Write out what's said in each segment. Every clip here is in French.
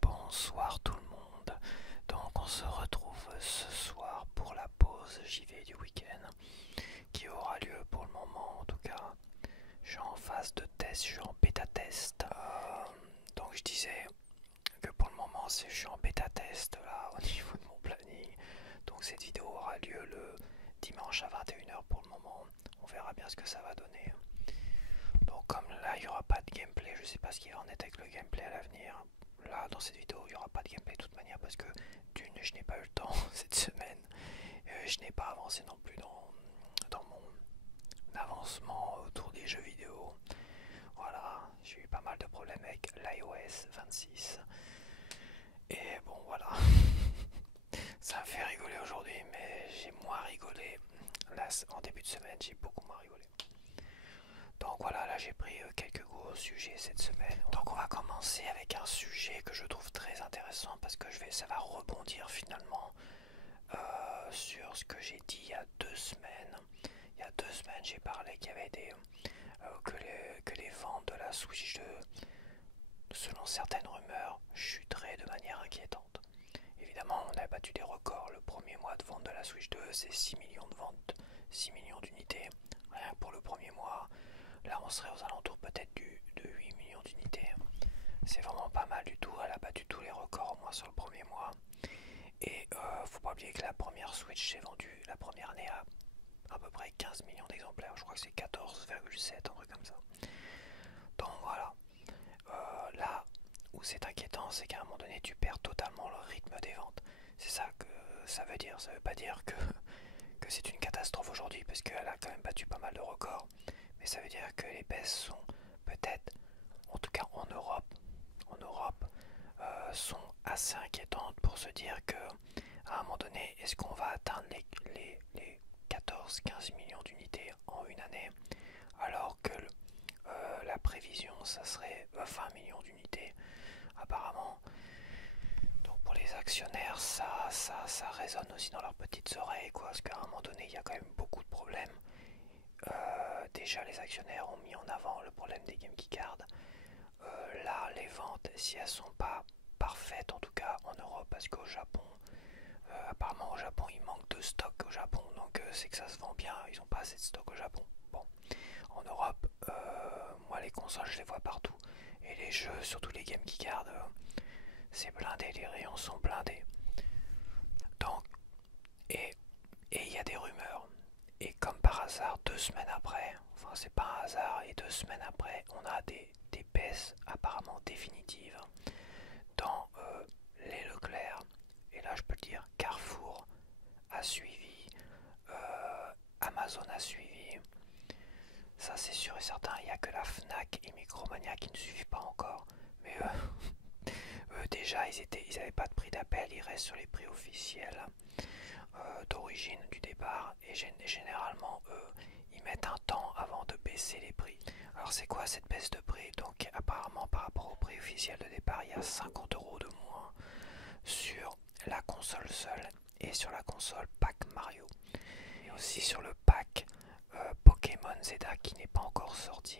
Bonsoir tout le monde. Donc on se retrouve ce soir pour la pause JV du week-end qui aura lieu pour le moment. En tout cas, je suis en phase de test, je suis en bêta test. Donc je disais que pour le moment je suis en bêta test là au niveau de mon planning. Donc cette vidéo aura lieu le dimanche à 21h pour le moment. On verra bien ce que ça va donner. Donc comme là il n'y aura pas de gameplay, je sais pas ce qu'il va en être avec le gameplay à l'avenir. Là dans cette vidéo il n'y aura pas de gameplay de toute manière parce que d'une je n'ai pas eu le temps cette semaine. Je n'ai pas avancé non plus dans mon avancement autour des jeux vidéo. Voilà, j'ai eu pas mal de problèmes avec l'iOS 26. Et bon voilà, ça me fait rigoler aujourd'hui mais j'ai moins rigolé. Là en début de semaine j'ai beaucoup moins rigolé. Donc voilà, là j'ai pris quelques gros sujets cette semaine. Donc on va commencer avec un sujet que je trouve très intéressant parce que ça va rebondir finalement sur ce que j'ai dit il y a 2 semaines. Il y a 2 semaines j'ai parlé qu'il y avait que les ventes de la Switch 2, selon certaines rumeurs, chuteraient de manière inquiétante. Évidemment on a battu des records. Le premier mois de vente de la Switch 2 c'est 6 millions de ventes, 6 millions d'unités. Rien que pour le premier mois. Là on serait aux alentours peut-être de 8 millions d'unités. C'est vraiment pas mal du tout, elle a battu tous les records au moins sur le premier mois. Et faut pas oublier que la première Switch s'est vendue la première année à peu près 15 millions d'exemplaires. Je crois que c'est 14,7, un truc comme ça. Donc voilà. Là où c'est inquiétant, c'est qu'à un moment donné tu perds totalement le rythme des ventes. C'est ça que ça veut dire. Ça veut pas dire que c'est une catastrophe aujourd'hui parce qu'elle a quand même battu pas mal de records. Mais ça veut dire que les baisses sont peut-être, en tout cas en Europe, sont assez inquiétantes pour se dire que à un moment donné, est-ce qu'on va atteindre les 14-15 millions d'unités en une année alors que la prévision ça serait 20 millions d'unités apparemment. Donc pour les actionnaires ça résonne aussi dans leurs petites oreilles quoi, parce qu'à un moment donné il y a quand même beaucoup de problèmes. Déjà les actionnaires ont mis en avant le problème des game keycards. Là les ventes, si elles sont pas parfaites en tout cas en Europe, parce qu'au Japon apparemment au Japon il manque de stock au Japon, donc c'est que ça se vend bien, ils ont pas assez de stock au Japon. Bon, en Europe moi les consoles je les vois partout et les jeux, surtout les game keycards, c'est blindé, les rayons sont blindés. Donc et il y a des rumeurs. Et comme par hasard, 2 semaines après, enfin c'est pas un hasard, et 2 semaines après, on a des baisses apparemment définitives dans les Leclerc. Et là je peux le dire, Carrefour a suivi, Amazon a suivi. Ça c'est sûr et certain, il n'y a que la Fnac et Micromania qui ne suivent pas encore. Mais eux déjà ils n'avaient pas de prix d'appel, ils restent sur les prix officiels d'origine du départ, et généralement ils mettent un temps avant de baisser les prix. Alors c'est quoi cette baisse de prix? Donc apparemment par rapport au prix officiel de départ il y a 50 € de moins sur la console seule et sur la console pack Mario, et aussi sur le pack Pokémon Zeta qui n'est pas encore sorti.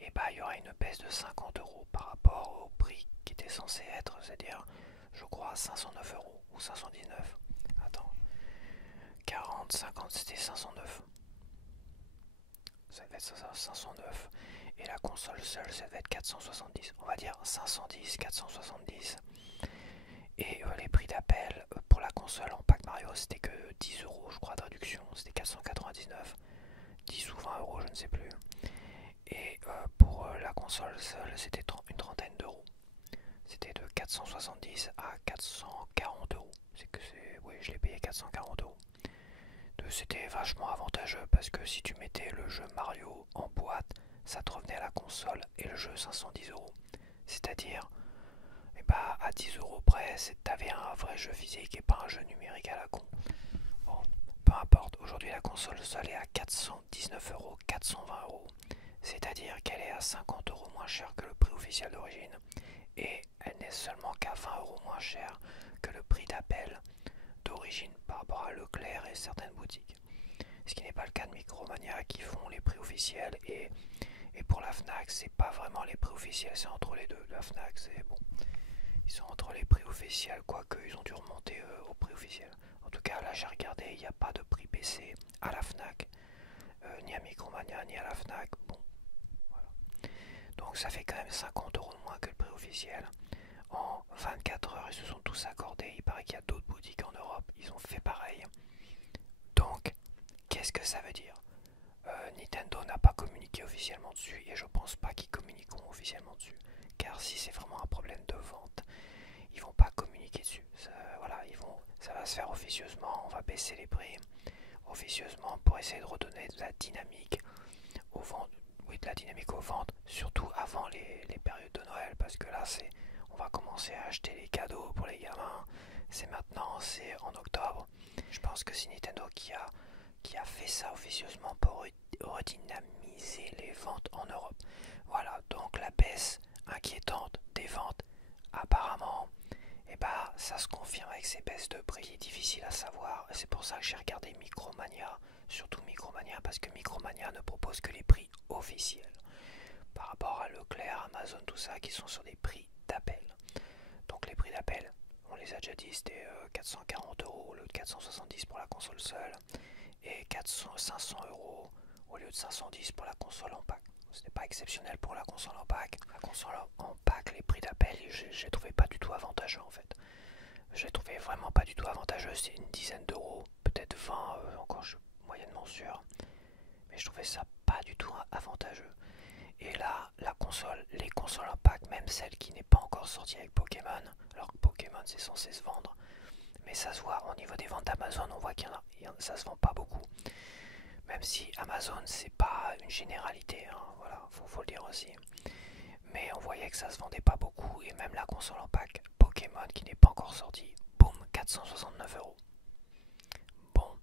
Et bah il y aura une baisse de 50 € par rapport au prix qui était censé être, c'est-à-dire je crois 509 € ou 519. Attends, 40, 50, c'était 509. Ça devait être 509. Et la console seule, ça devait être 470. On va dire 510, 470. Et les prix d'appel pour la console en pack Mario, c'était que 10 € je crois de réduction. C'était 499. 10 ou 20 € je ne sais plus. Et pour la console seule, c'était une trentaine d'euros. C'était de 470 à 440 €. Oui, je l'ai payé 440 €. C'était vachement avantageux parce que si tu mettais le jeu Mario en boîte, ça te revenait à la console et le jeu 510 €. C'est-à-dire, eh bah, à 10 € près, t'avais un vrai jeu physique et pas un jeu numérique à la con. Bon, peu importe, aujourd'hui la console seule est à 419 €, 420 €. C'est-à-dire qu'elle est à 50 € moins chère que le prix officiel d'origine. Et elle n'est seulement qu'à 20 € moins chère que le prix d'appel d'origine par rapport à Leclerc et certaines boutiques. Ce qui n'est pas le cas de Micromania qui font les prix officiels et Et pour la Fnac, c'est pas vraiment les prix officiels, c'est entre les deux. La Fnac, c'est bon. Ils sont entre les prix officiels, quoique ils ont dû remonter au prix officiel. En tout cas, là j'ai regardé, il n'y a pas de prix baissé à la Fnac, ni à Micromania, ni à la Fnac. Bon, voilà. Donc ça fait quand même 50 € de moins que le prix officiel. En 24 heures, ils se sont tous accordés. Il paraît qu'il y a d'autres boutiques en Europe, ils ont fait pareil. Donc, qu'est-ce que ça veut dire? Nintendo n'a pas communiqué officiellement dessus et je pense pas qu'ils communiqueront officiellement dessus. Car si c'est vraiment un problème de vente, ils vont pas communiquer dessus. Voilà, ça va se faire officieusement, on va baisser les prix officieusement pour essayer de redonner de la dynamique aux ventes, oui, de la dynamique aux ventes, surtout avant les périodes de Noël, parce que là on va commencer à acheter les cadeaux pour les gamins. C'est maintenant, c'est en octobre. Je pense que c'est Nintendo qui a fait ça officieusement pour redynamiser les ventes en Europe. Voilà, donc la baisse inquiétante des ventes, apparemment, et bah ça se confirme avec ces baisses de prix, difficiles à savoir. C'est pour ça que j'ai regardé Micromania, surtout Micromania, parce que Micromania ne propose que les prix officiels. Par rapport à Leclerc, Amazon, tout ça, qui sont sur des prix d'appel. Donc les prix d'appel, on les a déjà dit, c'était 440 € au lieu de 470 pour la console seule, et 500 € au lieu de 510 pour la console en pack. C'était pas exceptionnel pour la console en pack. La console en pack, les prix d'appel, j'ai trouvé pas du tout avantageux en fait. J'ai trouvé vraiment pas du tout avantageux, c'est une dizaine d'euros, peut-être 20, encore je suis moyennement sûr. Mais je trouvais ça pas du tout avantageux. Et là, les consoles en pack, même celle qui n'est pas encore sortie avec Pokémon, alors que Pokémon c'est censé se vendre, mais ça se voit au niveau des ventes d'Amazon, on voit ça se vend pas beaucoup. Même si Amazon c'est pas une généralité, hein, voilà, faut le dire aussi. Mais on voyait que ça se vendait pas beaucoup, et même la console en pack Pokémon qui n'est pas encore sortie, boum, 469 €. Bon,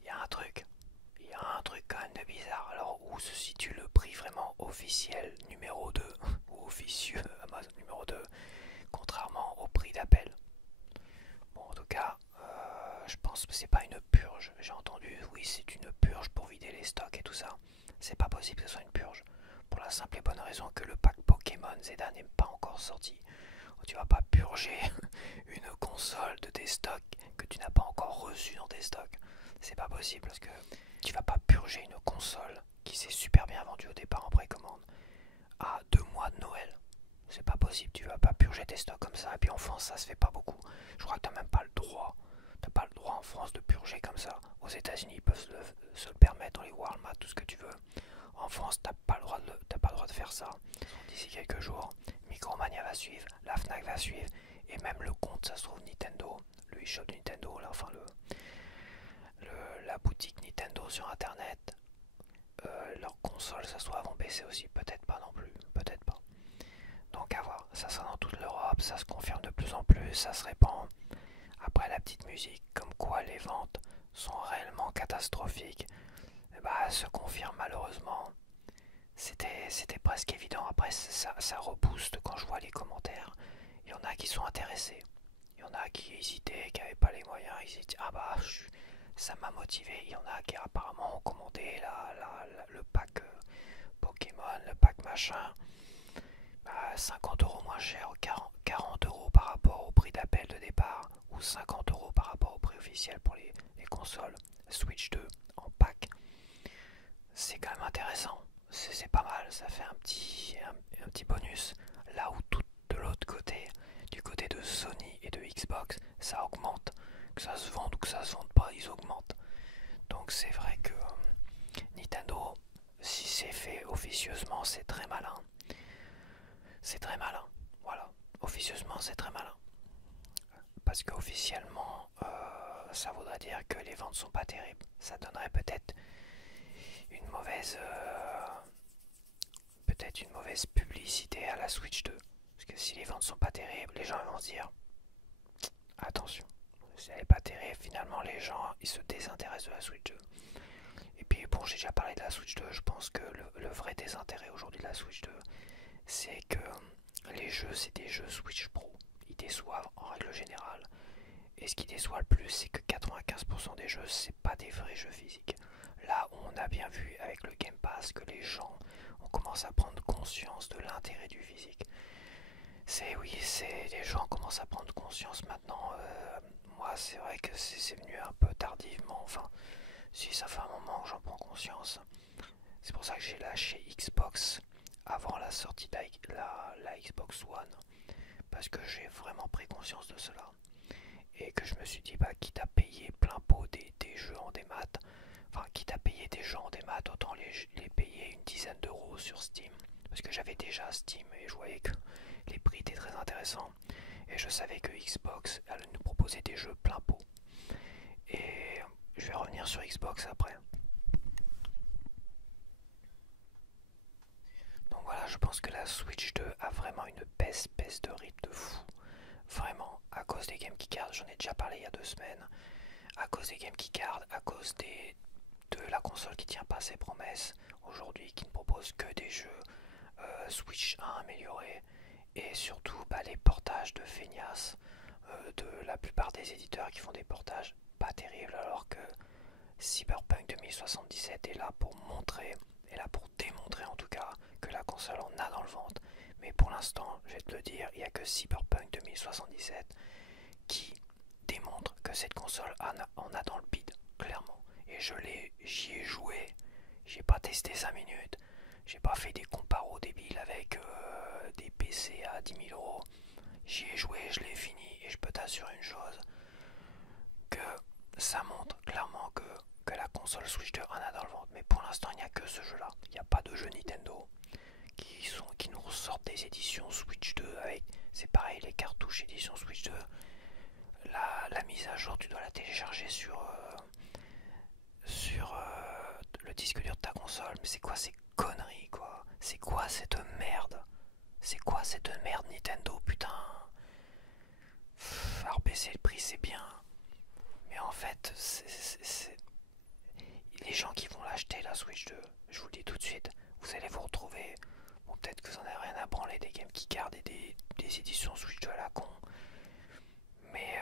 il y a un truc quand même de bizarre. Alors où se situe le prix vraiment officiel numéro 2 ou officieux Amazon numéro 2, contrairement au prix d'appel? Bon, en tout cas, je pense que c'est pas une purge. J'ai entendu, oui, c'est une purge pour vider les stocks et tout ça. C'est pas possible que ce soit une purge. Pour la simple et bonne raison que le pack Pokémon Zeta n'est pas encore sorti. Tu vas pas purger une console de tes stocks que tu n'as pas encore reçue dans tes stocks. C'est pas possible parce que tu vas pas purger une console qui s'est super bien vendue au départ en précommande à 2 mois de Noël. C'est pas possible, tu vas pas purger tes stocks comme ça. Et puis en France, ça se fait pas beaucoup. Je crois que t'as même pas le droit. T'as pas le droit en France de purger comme ça. Aux États-Unis, ils peuvent se le permettre dans les Walmart, tout ce que tu veux. En France, t'as pas le droit de faire ça. D'ici quelques jours, Micromania va suivre, la Fnac va suivre, et même le compte, ça se trouve Nintendo, le eShop de Nintendo, là, enfin la boutique Nintendo sur Internet, leurs consoles, ça se trouve, vont baisser aussi. Peut-être pas non plus, peut-être pas. Donc à voir, ça sera dans toute l'Europe, ça se confirme de plus en plus, ça se répand. Après la petite musique, comme quoi les ventes sont réellement catastrophiques, bah, se confirme malheureusement. C'était presque évident. Après, ça rebooste quand je vois les commentaires. Il y en a qui sont intéressés. Il y en a qui hésitaient, qui n'avaient pas les moyens. Ils disent ah bah ça m'a motivé. Il y en a qui apparemment ont commandé le pack Pokémon, le pack machin. Bah, 50 € moins cher, 40 € par rapport au prix d'appel de départ, ou 50 € par rapport au prix officiel pour les consoles Switch 2 en pack. C'est quand même intéressant. C'est pas mal, ça fait un petit bonus. Là où tout de l'autre côté, du côté de Sony et de Xbox, ça augmente. Que ça se vende ou que ça se vende pas, ils augmentent. Donc c'est vrai que Nintendo, si c'est fait officieusement, c'est très malin. C'est très malin, voilà. Officieusement, c'est très malin. Parce qu'officiellement, ça voudrait dire que les ventes sont pas terribles. Ça donnerait peut-être une mauvaise publicité à la Switch 2. Parce que si les ventes sont pas terribles, les gens vont se dire attention, si elle n'est pas terrible, finalement les gens ils se désintéressent de la Switch 2. Et puis bon, j'ai déjà parlé de la Switch 2, je pense que le vrai désintérêt aujourd'hui de la Switch 2, c'est que les jeux, c'est des jeux Switch Pro. Ils déçoivent en règle générale. Et ce qui déçoit le plus, c'est que 95% des jeux, c'est pas des vrais jeux physiques. Là, on a bien vu avec le Game Pass que les gens commence à prendre conscience de l'intérêt du physique. Oui, les gens commencent à prendre conscience maintenant. Moi, c'est vrai que c'est venu un peu tardivement. Enfin, si ça fait un moment que j'en prends conscience. C'est pour ça que j'ai lâché Xbox avant la sortie de la Xbox One. Parce que j'ai vraiment pris conscience de cela. Et que je me suis dit, bah, quitte à payer plein pot des jeux en démat, enfin, quitte à payer des jeux en démat, autant les payer une dizaine d'euros sur Steam. Parce que j'avais déjà Steam et je voyais que les prix étaient très intéressants. Et je savais que Xbox allait nous proposer des jeux plein pot. Et je vais revenir sur Xbox après. Donc voilà, je pense que la Switch 2 a vraiment une baisse de rythme de fou. Vraiment, à cause des Game Keycards, j'en ai déjà parlé il y a 2 semaines. À cause des Game Keycards, à cause de la console qui tient pas ses promesses aujourd'hui, qui ne propose que des jeux Switch 1 améliorés. Et surtout les portages de feignasses de la plupart des éditeurs qui font des portages pas terribles, alors que Cyberpunk 2077 est là pour montrer, est là pour démontrer en tout cas que la console en a dans le ventre. Mais pour l'instant, je vais te le dire, il n'y a que Cyberpunk 2077 qui démontre que cette console en a dans le bide, clairement. Et j'y ai joué, j'ai pas testé 5 minutes, j'ai pas fait des comparos débiles avec des PC à 10 000 euros. J'y ai joué, je l'ai fini et je peux t'assurer une chose, que ça montre clairement que la console Switch 2 en a dans le ventre. Mais pour l'instant, il n'y a que ce jeu-là. Il n'y a pas de jeu Nintendo qui nous ressortent des éditions Switch 2 avec, c'est pareil, les cartouches édition Switch 2. La mise à jour, tu dois la télécharger sur le disque dur de ta console. Mais c'est quoi ces conneries, quoi? C'est quoi cette merde? C'est quoi cette merde Nintendo, putain? Alors baisser le prix, c'est bien. Mais en fait, les gens qui vont l'acheter, la Switch 2, je vous le dis tout de suite, vous allez vous retrouver. Bon, peut-être que vous en avez rien à branler des Game Keycards et des éditions Switch 2 à la con. Mais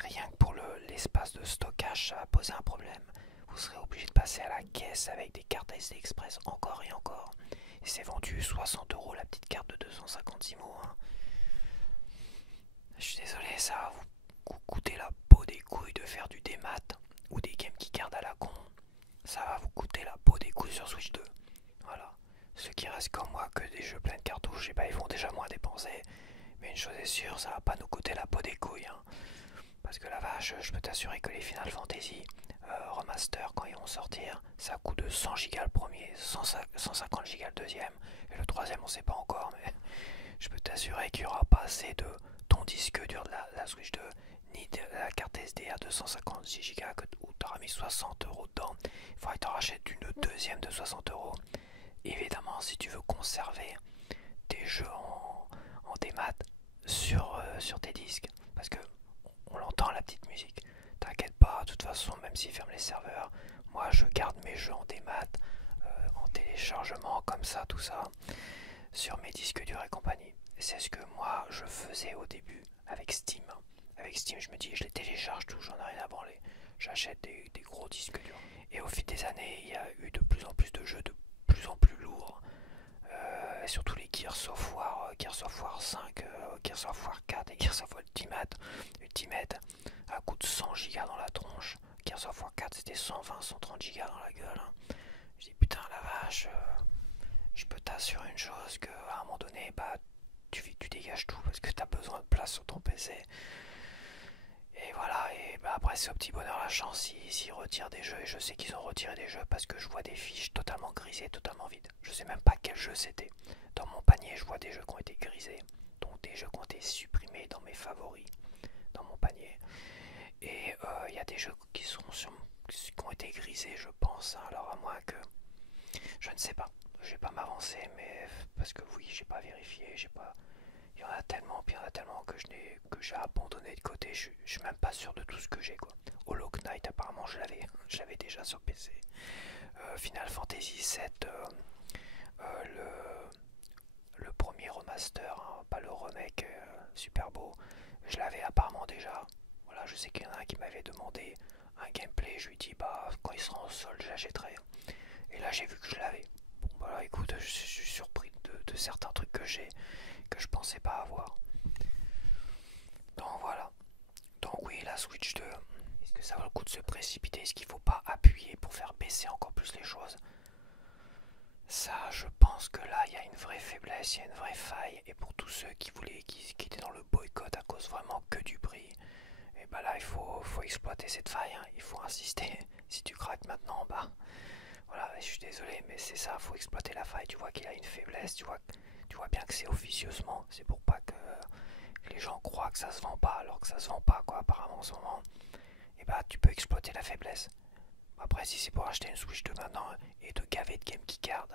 rien que pour l'espace de stockage, ça va poser un problème. Vous serez obligé de passer à la caisse avec des cartes SD Express encore et encore. Et c'est vendu 60 € la petite carte de 256 mots. Hein. Je suis désolé, ça va vous coûter la peau des couilles de faire du démat ou des Game Keycards à la con. Ça va vous coûter la peau des couilles sur Switch 2. Voilà. Ceux qui restent comme moi que des jeux pleins de cartouches, ils vont déjà moins dépenser. Mais une chose est sûre, ça va pas nous coûter la peau des couilles. Hein. Parce que la vache, je peux t'assurer que les Final Fantasy Remaster, quand ils vont sortir, ça coûte de 100 Go le premier, 150 Go le deuxième. Et le troisième, on sait pas encore, mais je peux t'assurer qu'il n'y aura pas assez de ton disque dur de la Switch 2, ni de la carte SD à 256 Go où tu auras mis 60 € dedans. Il faudra que tu en rachètes une deuxième de 60 €. Évidemment, si tu veux conserver tes jeux en démat sur tes disques, parce que on l'entend la petite musique. T'inquiète pas, de toute façon, même s'ils ferment les serveurs, moi je garde mes jeux en démat, en téléchargement, comme ça, tout ça, sur mes disques durs et compagnie. C'est ce que moi je faisais au début avec Steam. Avec Steam, je me dis, je les télécharge tout, j'en ai rien à branler. J'achète des gros disques durs. Et au fil des années, il y a eu de plus en plus de jeux de plus en plus lourds. Et surtout les Gears of War 5, Gears of War 4 et Gears of War Ultimate à coup de 100 Go dans la tronche. Gears of War 4 c'était 120-130 Go dans la gueule. Hein. Je dis putain la vache, je peux t'assurer une chose, qu'à un moment donné, tu dégages tout parce que t'as besoin de place sur ton PC. Et voilà, et après c'est au petit bonheur la chance s'ils retirent des jeux, et je sais qu'ils ont retiré des jeux parce que je vois des fiches totalement grisées, totalement vides. Je sais même pas quel jeu c'était. Dans mon panier, je vois des jeux qui ont été grisés, donc des jeux qui ont été supprimés dans mes favoris, dans mon panier. Et il y a des jeux qui ont été grisés, je pense. Hein. Alors à moins que, je ne sais pas, je vais pas m'avancer, mais parce que oui, j'ai pas vérifié, j'ai pas. Il y en a tellement, puis il y en a tellement que j'ai abandonné de côté. Je suis même pas sûr de tout ce que j'ai quoi. Hollow Knight apparemment je l'avais déjà sur PC. Final Fantasy 7, le premier remaster, hein, pas le remake super beau. Je l'avais apparemment déjà. Voilà, je sais qu'il y en a un qui m'avait demandé un gameplay. Je lui dis quand il sera en solde, j'achèterai. Et là j'ai vu que je l'avais. Bon, certains trucs que j'ai que je pensais pas avoir. Donc voilà. Donc oui, la Switch 2, est-ce que ça vaut le coup de se précipiter? Est-ce qu'il faut pas appuyer pour faire baisser encore plus les choses? Ça, je pense que là, il y a une vraie faiblesse, il y a une vraie faille. Et pour tous ceux qui voulaient, qui étaient dans le boycott à cause vraiment que du prix, et bah là, il faut exploiter cette faille, hein. Il faut insister. Si tu craques maintenant, bah voilà, je suis désolé, mais c'est ça, faut exploiter la faille. Tu vois qu'il a une faiblesse, tu vois bien que c'est officieusement, c'est pour pas que les gens croient que ça se vend pas, alors que ça se vend pas, quoi, apparemment en ce moment. Et bah, tu peux exploiter la faiblesse. Après, si c'est pour acheter une Switch 2 maintenant et te gaver de Game Key Card,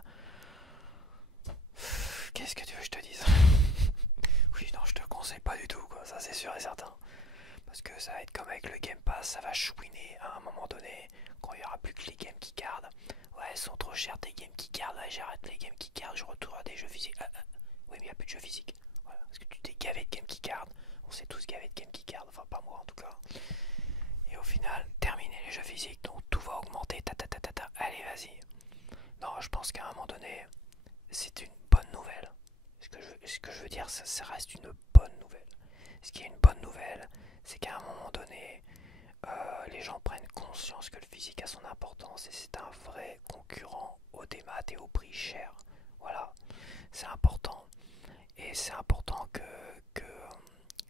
qu'est-ce que tu veux que je te dise? Oui, non, je te le conseille pas du tout, quoi, ça c'est sûr et certain. Parce que ça va être comme avec le Game Pass, ça va chouiner à un moment donné, quand il n'y aura plus que les Game Key Cards. Ouais, elles sont trop chères tes Game Key Cards, ouais, j'arrête les Game Key Cards, je retourne à des jeux physiques. Oui, mais il n'y a plus de jeux physiques. Voilà, parce que tu t'es gavé de Game Key Cards, on s'est tous gavés de Game Key Cards, enfin pas moi en tout cas. Et au final, terminer les jeux physiques, donc tout va augmenter, allez vas-y. Non, je pense qu'à un moment donné, c'est une bonne nouvelle. Ce que je veux dire, ça reste une bonne nouvelle. Ce qui est une bonne nouvelle, c'est qu'à un moment donné, les gens prennent conscience que le physique a son importance et c'est un vrai concurrent au démat et au prix cher. Voilà, c'est important. Et c'est important que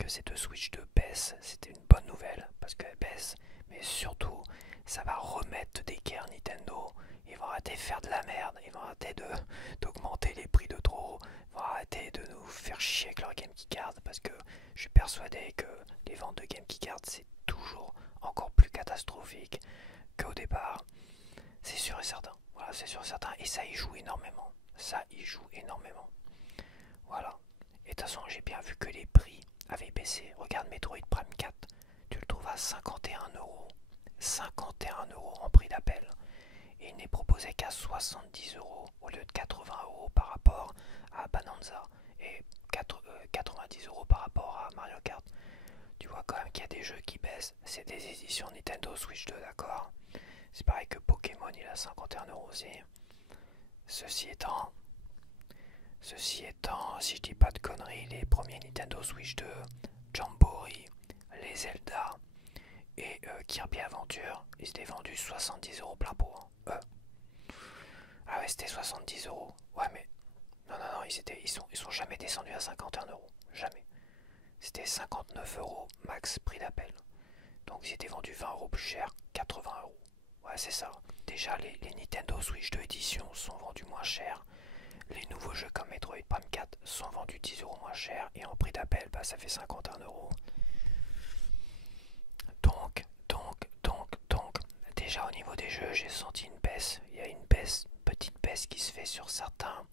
cette Switch 2 baisse. C'était une bonne nouvelle parce qu'elle baisse. Mais surtout, ça va remettre d'équerre Nintendo. Ils vont arrêter de faire de la merde. Ils vont arrêter d'augmenter les prix de trop. Ils vont arrêter de nous faire chier avec leur Game Key Card. Parce que je suis persuadé que les ventes de Game Key Card, c'est toujours encore plus catastrophique qu'au départ. C'est sûr et certain. Voilà, c'est sûr et certain. Et ça y joue énormément. Ça y joue énormément. Voilà. Et de toute façon, j'ai bien vu que les prix avaient baissé. Regarde Metroid Prime 4. Tu le trouves à 51 euros. 51 euros en prix d'appel. Et il n'est proposé qu'à 70 euros au lieu de 80 euros par rapport à Bonanza. Et 90 euros par rapport à Mario Kart. Tu vois quand même qu'il y a des jeux qui baissent. C'est des éditions Nintendo Switch 2, d'accord? C'est pareil que Pokémon, il a 51 euros aussi. Ceci étant, si je dis pas de conneries, les premiers Nintendo Switch 2, Jamboree, les Zelda et Kirby Adventure, ils étaient vendus 70 euros plein pot. Hein. Ah ouais, c'était 70 euros. Ouais, mais non, non, non, ils sont jamais descendus à 51 euros. Jamais. C'était 59 euros max prix d'appel. Donc ils étaient vendus 20 euros plus cher, 80 euros. Ouais, c'est ça. Déjà, les Nintendo Switch 2 édition sont vendus moins cher. Les nouveaux jeux comme Metroid Prime 4 sont vendus 10 euros moins cher. Et en prix d'appel, bah, ça fait 51 euros. Donc, déjà au niveau des jeux, j'ai senti une baisse. Il y a une baisse, une petite baisse qui se fait sur certains.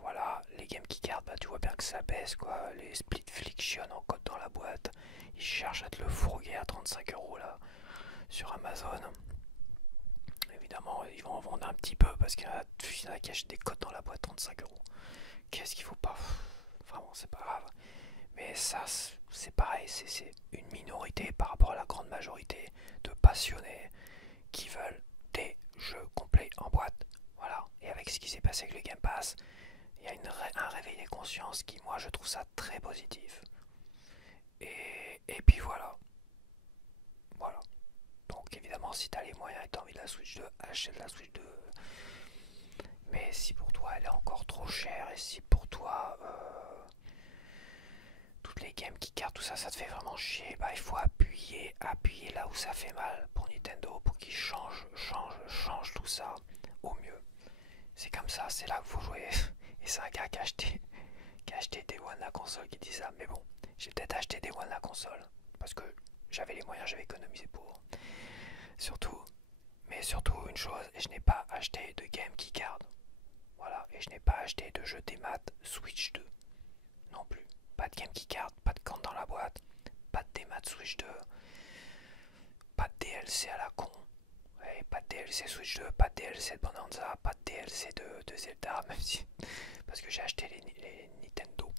Voilà, les Game Key Card, bah, tu vois bien que ça baisse, quoi. Les Split Fiction en code dans la boîte, ils cherchent à te le fourguer à 35 euros là, sur Amazon. Évidemment, ils vont en vendre un petit peu parce qu'il y en a qui achètent des codes dans la boîte 35 euros. Qu'est-ce qu'il faut pas? Vraiment, c'est pas grave. Mais ça, c'est pareil, c'est une minorité par rapport à la grande majorité de passionnés qui veulent des jeux complets en boîte. Voilà. Et avec ce qui s'est passé avec le Game Pass, il y a un réveil des consciences qui, moi, je trouve ça très positif. Et puis voilà. Voilà. Donc évidemment, si tu as les moyens et tu as envie de la Switch 2, achète la Switch 2. Mais si pour toi elle est encore trop chère et si pour toi toutes les games qui cardent tout ça, ça te fait vraiment chier, bah il faut appuyer là où ça fait mal pour Nintendo pour qu'ils change tout ça au mieux. C'est comme ça, c'est là qu'il faut jouer. Et c'est un gars qui a acheté Day One la console qui dit ça. Mais bon, j'ai peut-être acheté Day One la console parce que j'avais les moyens, j'avais économisé pour. Surtout une chose, je n'ai pas acheté de Game Key Card. Voilà, et je n'ai pas acheté de jeu des maths Switch 2 non plus. Pas de Game Key Card, pas de compte dans la boîte, pas de démat Switch 2, pas de DLC à la con. Ouais, pas de DLC Switch 2, pas de DLC de Bonanza, pas de DLC de Zelda, même si. Parce que j'ai acheté les Nintendo,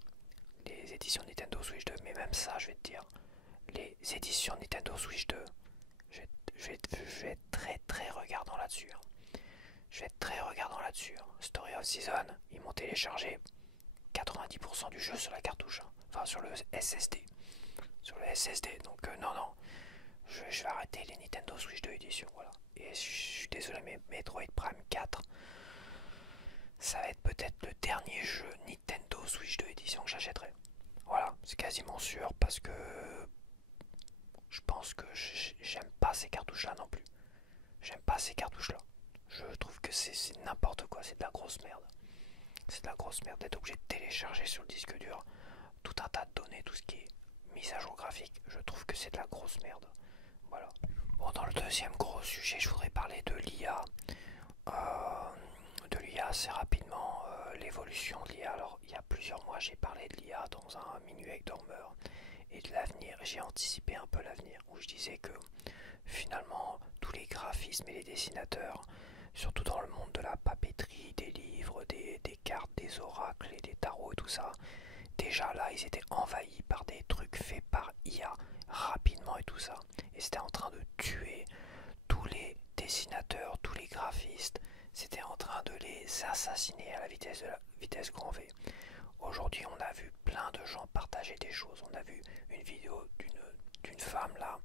les éditions Nintendo Switch 2, mais même ça, je vais te dire, les éditions Nintendo Switch 2, je vais être très regardant là-dessus. Je vais être très regardant là-dessus. Story of Season, ils m'ont téléchargé 90% du jeu sur la cartouche, hein. Enfin sur le SSD. Sur le SSD, donc non, non, je vais arrêter les Nintendo Switch 2 édition, voilà. Et je suis désolé, mais Metroid Prime 4, ça va être peut-être le dernier jeu Nintendo Switch 2 édition que j'achèterai. Voilà, c'est quasiment sûr parce que je pense que j'aime pas ces cartouches-là non plus. J'aime pas ces cartouches-là. Je trouve que c'est n'importe quoi, c'est de la grosse merde. C'est de la grosse merde d'être obligé de télécharger sur le disque dur tout un tas de données, tout ce qui est mise à jour graphique. Je trouve que c'est de la grosse merde. Voilà. Bon, dans le deuxième gros sujet, je voudrais parler de l'IA. De l'IA assez rapidement, l'évolution de l'IA. Alors, il y a plusieurs mois, j'ai parlé de l'IA dans un Minuit avec Dormeur et de l'avenir. J'ai anticipé un peu l'avenir où je disais que finalement, tous les graphismes et les dessinateurs, surtout dans le monde de la papeterie, des livres, des cartes, des oracles et des tarots et tout ça, déjà là, ils étaient envahis par des trucs faits par IA rapidement et tout ça. Et c'était en train de tuer tous les dessinateurs, tous les graphistes. C'était en train de les assassiner à la vitesse grand V. Aujourd'hui, on a vu plein de gens partager des choses. On a vu une vidéo d'une femme là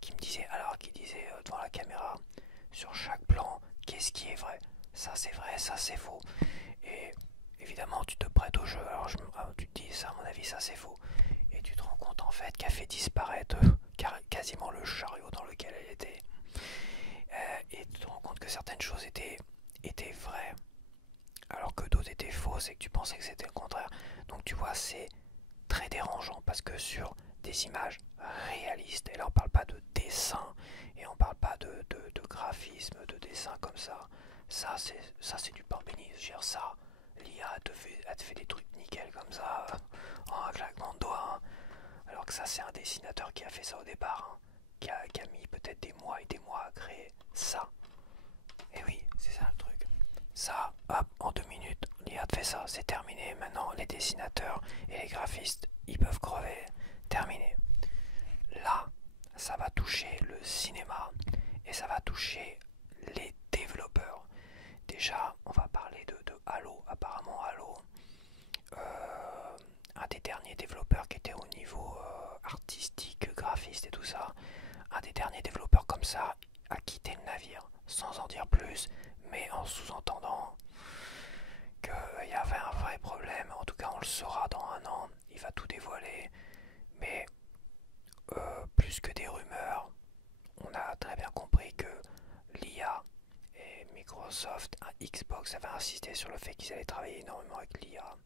qui me disait, alors qui disait devant la caméra, sur chaque plan, qu'est-ce qui est vrai? Ça c'est vrai, ça c'est faux. Et évidemment, tu te prêtes au jeu. Alors tu te dis, ça à mon avis, ça c'est faux. Et tu te rends compte en fait qu'elle fait disparaître quasiment le chariot dans lequel elle était. Et tu te rends compte que certaines choses étaient vraies, alors que d'autres étaient fausses et que tu pensais que c'était le contraire. Donc tu vois, c'est très dérangeant parce que sur des images réalistes, et là on parle pas de dessin, et on parle pas de graphisme, de dessin comme ça c'est du pain béni. Je veux dire, ça, l'IA elle te fait des trucs nickel comme ça, en un claquement de doigts, hein. Alors que ça c'est un dessinateur qui a fait ça au départ, hein, qui a mis peut-être des mois et des mois à créer ça. Et oui, c'est ça le truc. Ça, hop, en 2 minutes, l'IA te fait ça, c'est terminé. Maintenant, les dessinateurs et les graphistes, ils peuvent crever. Terminé. Là, ça va toucher le cinéma et ça va toucher les développeurs. Déjà, on va parler de Halo. Apparemment, Halo, un des derniers développeurs qui était au niveau artistique, graphiste et tout ça, un des derniers développeurs comme ça a quitté le navire, sans en dire plus, mais en sous-entendant qu'il y avait un vrai problème. En tout cas, on le saura dans un an, il va tout dévoiler, mais plus que des rumeurs, on a très bien compris que l'IA et Microsoft, Xbox avait insisté sur le fait qu'ils allaient travailler énormément avec l'IA,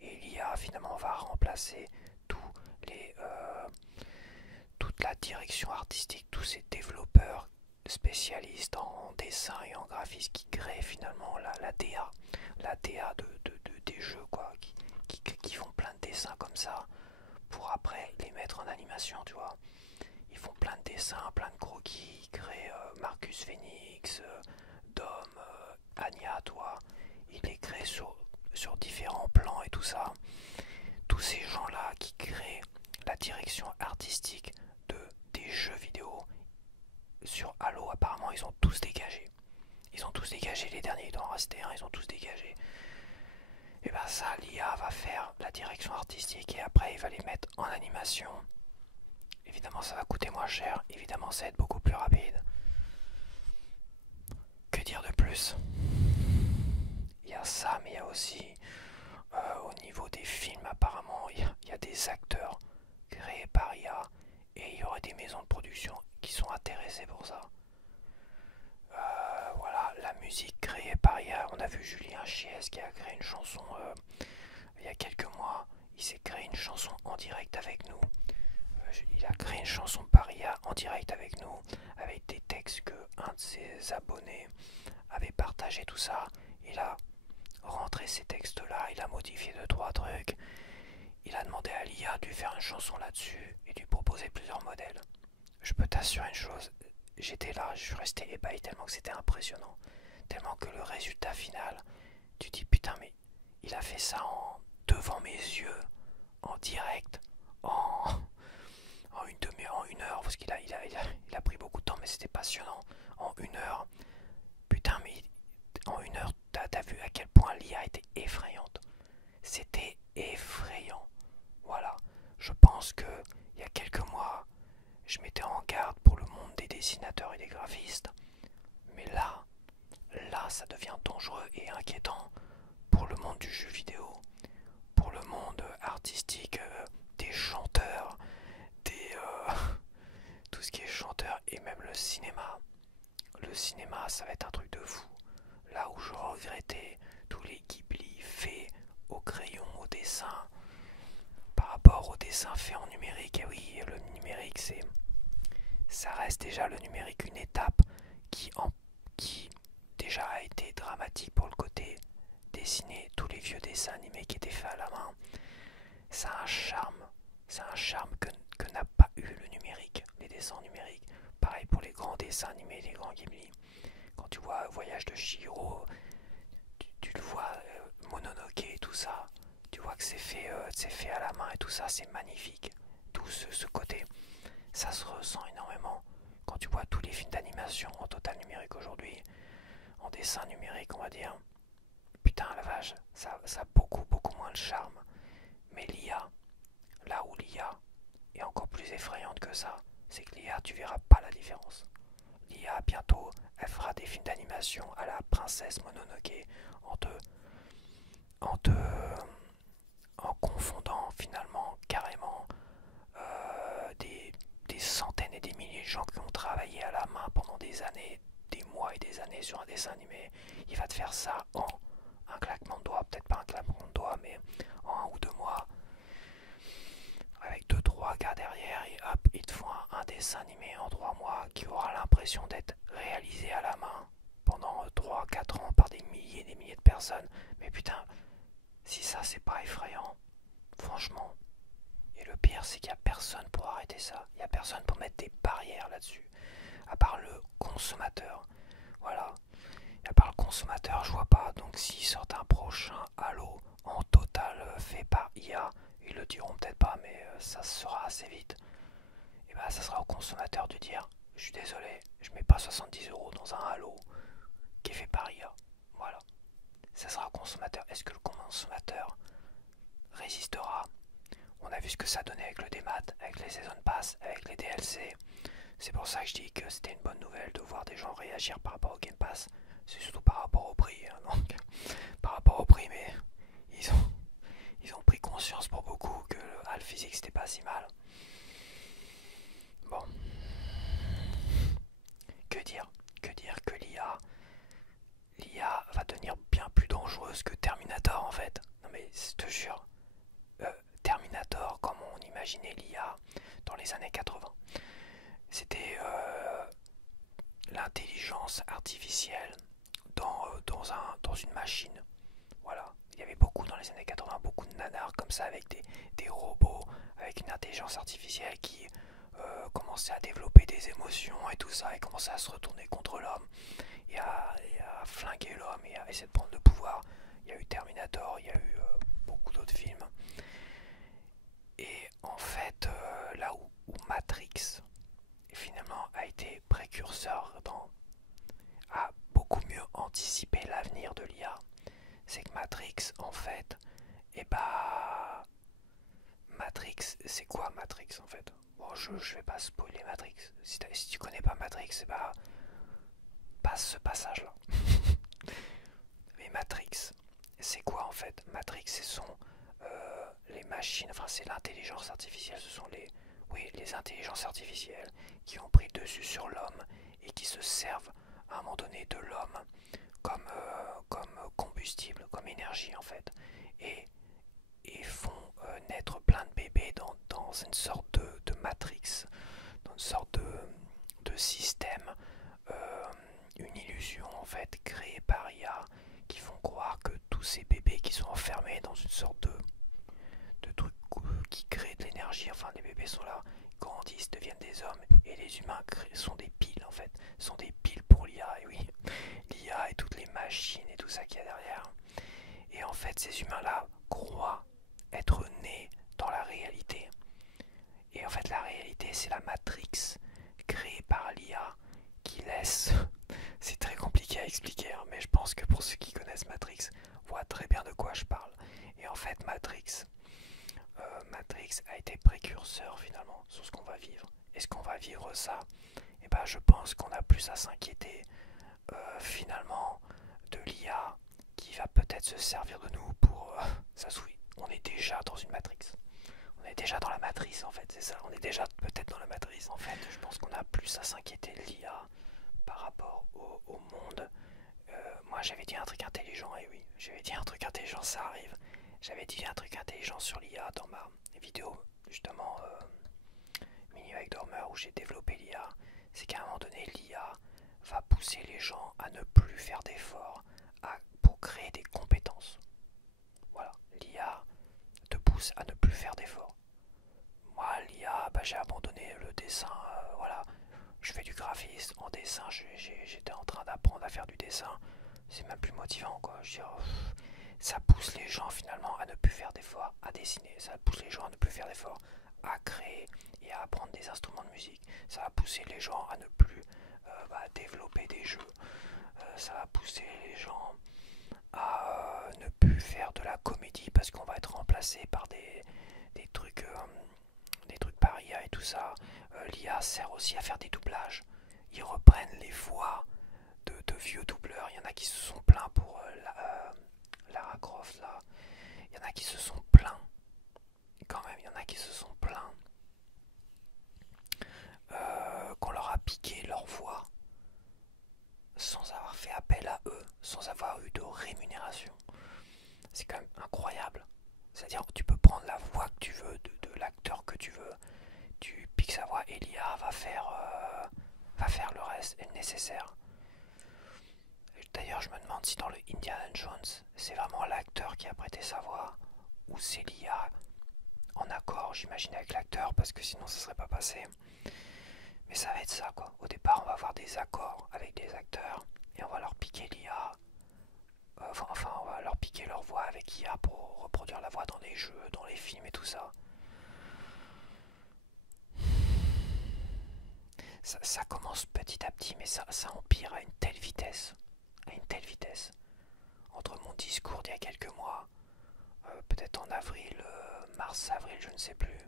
et l'IA finalement va remplacer toute la direction artistique, tous ces développeurs spécialistes en dessin et en graphisme qui créent finalement la DA des jeux, quoi, qui font plein de dessins comme ça pour après les mettre en animation, tu vois. Ils font plein de dessins, plein de croquis, ils créent Marcus Phoenix, Dom, Anya, toi. Ils les créent sur différents plans et tout ça. Tous ces gens-là qui créent la direction artistique des jeux vidéo sur Halo, apparemment ils ont tous dégagé. Ils ont tous dégagé, les derniers, il doit en rester un, ils ont tous dégagé. Et ben ça, l'IA va faire la direction artistique et après il va les mettre en animation. Évidemment ça va coûter moins cher, évidemment ça va être beaucoup plus rapide. Que dire de plus? Il y a ça, mais il y a aussi au niveau des films, apparemment il y a des acteurs créés par IA et il y aurait des maisons de production qui sont intéressées pour ça. Voilà, la musique créée par IA, on a vu Julien Chies qui a créé une chanson il y a quelques mois. Il s'est créé une chanson en direct avec nous. Il a créé une chanson par IA en direct avec nous, avec des textes que un de ses abonnés avait partagé, tout ça. Il a rentré ces textes-là, il a modifié 2-3 trucs. Il a demandé à l'IA de lui faire une chanson là-dessus et de lui proposer plusieurs modèles. Je peux t'assurer une chose, j'étais là, je suis resté ébahi tellement que c'était impressionnant. Tellement que le résultat final, tu dis putain mais il a fait ça devant mes yeux, en direct, en une demi-heure, en 1 heure, parce qu'il a pris beaucoup de temps mais c'était passionnant. En 1 heure, putain mais en 1 heure, t'as vu à quel point l'IA était effrayante. C'était effrayant. Voilà. Je pense que il y a quelques mois, je m'étais en garde pour le monde des dessinateurs et des graphistes. Mais là, ça devient dangereux et inquiétant pour le monde du jeu vidéo, pour le monde artistique, des chanteurs, des tout ce qui est chanteur et même le cinéma. Le cinéma, ça va être un truc de fou. Là où je regrettais tous les Ghibli faits au crayon, au dessin, par rapport au dessin fait en numérique. Et oui, le numérique, ça reste déjà le numérique une étape qui déjà a été dramatique pour le côté dessiné, tous les vieux dessins animés qui étaient faits à la main. Ça a un charme, c'est un charme que n'a pas eu le numérique, les dessins numériques. Pareil pour les grands dessins animés, les grands Ghibli. Quand tu vois Voyage de Chihiro, tu le vois, Mononoke et tout ça, tu vois que c'est fait à la main et tout ça, c'est magnifique. Tout ce côté, ça se ressent énormément. Quand tu vois tous les films d'animation en total numérique aujourd'hui, en dessin numérique on va dire, putain la vache, ça a beaucoup moins de charme. Mais l'IA, là où l'IA est encore plus effrayante que ça, c'est que l'IA tu verras pas la différence. L'IA bientôt, elle fera des films d'animation à la princesse Mononoke en te, en te, en confondant finalement carrément des centaines et des milliers de gens qui ont travaillé à la main pendant des années, des mois et des années sur un dessin animé. Il va te faire ça en un claquement de doigts, peut-être pas un claquement de doigts, mais en 1 ou 2 mois, avec 2, 3 gars derrière, et hop, ils te font un dessin animé en 3 mois qui aura l'impression d'être réalisé à la main pendant 3, 4 ans par des milliers et des milliers de personnes. Mais putain, si ça c'est pas effrayant, franchement. Et le pire, c'est qu'il n'y a personne pour arrêter ça. Il n'y a personne pour mettre des barrières là-dessus. À part le consommateur. Voilà. Et à part le consommateur, je vois pas. Donc s'ils sortent un prochain Halo en total fait par IA, ils le diront peut-être pas, mais ça se sera assez vite. Et bah ça sera au consommateur de dire, je suis désolé, je mets pas 70 € dans un Halo qui est fait par IA. Voilà. Ça sera au consommateur. Est-ce que le consommateur résistera? On a vu ce que ça donnait avec le démat, avec les Season Pass, avec les DLC. C'est pour ça que je dis que c'était une bonne nouvelle de voir des gens réagir par rapport au Game Pass. C'est surtout par rapport au prix. Hein, donc, par rapport au prix, mais ils ont pris conscience pour beaucoup que le HAL physique c'était pas si mal. Bon. Que dire? Que dire que l'IA va devenir bien plus dangereuse que Terminator en fait. Non mais je te jure. Terminator, comme on imaginait l'IA dans les années 80. C'était l'intelligence artificielle dans une machine. Voilà. Il y avait beaucoup dans les années 80, beaucoup de nanars comme ça avec des robots, avec une intelligence artificielle qui commençait à développer des émotions et tout ça, et commençait à se retourner contre l'homme, et à flinguer l'homme, et à essayer de prendre le pouvoir. Il y a eu Terminator, il y a eu beaucoup d'autres films. Et en fait, là où Matrix finalement a été précurseur à beaucoup mieux anticiper l'avenir de l'IA, c'est que Matrix, en fait, et bah. Matrix, c'est quoi Matrix en fait? Bon, je vais pas spoiler Matrix. Si tu connais pas Matrix, bah. Passe ce passage-là. Mais Matrix, c'est quoi en fait? Matrix, ce sont les machines, enfin c'est l'intelligence artificielle, ce sont les intelligences artificielles qui ont pris le dessus sur l'homme et qui se servent à un moment donné de l'homme comme combustible, comme énergie en fait, et font naître plein de bébés dans une sorte de matrix, dans une sorte de système, une illusion en fait créée par IA qui font croire que tous ces bébés qui sont enfermés dans une sorte de truc qui crée de l'énergie, enfin les bébés sont là, grandissent, deviennent des hommes, et les humains sont des piles en fait, sont des piles pour l'IA, et oui, l'IA et toutes les machines et tout ça qu'il y a derrière. Et en fait ces humains là croient être nés dans la réalité. Et en fait la réalité c'est la matrix créée par l'IA qui laisse... C'est très compliqué à expliquer, hein, mais je pense que pour ceux qui connaissent Matrix, voit très bien de quoi je parle. Et en fait, Matrix a été précurseur finalement sur ce qu'on va vivre. Est-ce qu'on va vivre ça? Et ben, je pense qu'on a plus à s'inquiéter finalement de l'IA qui va peut-être se servir de nous pour ça. On est déjà dans une Matrix. On est déjà dans la matrice en fait, c'est ça. On est déjà peut-être dans la matrice. En fait, je pense qu'on a plus à s'inquiéter de l'IA par rapport au monde. Moi j'avais dit un truc intelligent, et oui, j'avais dit un truc intelligent, ça arrive. J'avais dit un truc intelligent sur l'IA dans ma vidéo, justement, Mini avec Dormeur, où j'ai développé l'IA. C'est qu'à un moment donné, l'IA va pousser les gens à ne plus faire d'efforts pour créer des compétences. Voilà, l'IA te pousse à ne plus faire d'efforts. Moi, l'IA, bah, j'ai abandonné le dessin, voilà. Je fais du graphisme en dessin, j'étais en train d'apprendre à faire du dessin. C'est même plus motivant, quoi. Je veux dire, ça pousse les gens finalement à ne plus faire d'efforts à dessiner. Ça pousse les gens à ne plus faire d'efforts à créer et à apprendre des instruments de musique. Ça va pousser les gens à ne plus développer des jeux. Ça va pousser les gens à ne plus faire de la comédie parce qu'on va être remplacé par des trucs par IA et tout ça. L'IA sert aussi à faire des doublages. Ils reprennent les voix de vieux doubleurs. Il y en a qui se sont plaints pour Lara Croft là. Il y en a qui se sont plaints. Quand même, il y en a qui se sont plaints qu'on leur a piqué leur voix sans avoir fait appel à eux, sans avoir eu de rémunération. C'est quand même incroyable. C'est-à-dire que tu peux prendre la voix que tu veux, de l'acteur que tu veux, tu piques sa voix et l'IA va faire le reste et le nécessaire. D'ailleurs, je me demande si dans le Indiana Jones, c'est vraiment l'acteur qui a prêté sa voix ou c'est l'IA en accord, j'imagine, avec l'acteur, parce que sinon ça serait pas passé. Mais ça va être ça, quoi. Au départ, on va avoir des accords avec des acteurs et on va leur piquer l'IA. Enfin, on va leur piquer leur voix avec IA pour reproduire la voix dans les jeux, dans les films et tout ça. Ça commence petit à petit, mais ça empire à une telle vitesse. À une telle vitesse. Entre mon discours d'il y a quelques mois, peut-être en avril, mars-avril, je ne sais plus,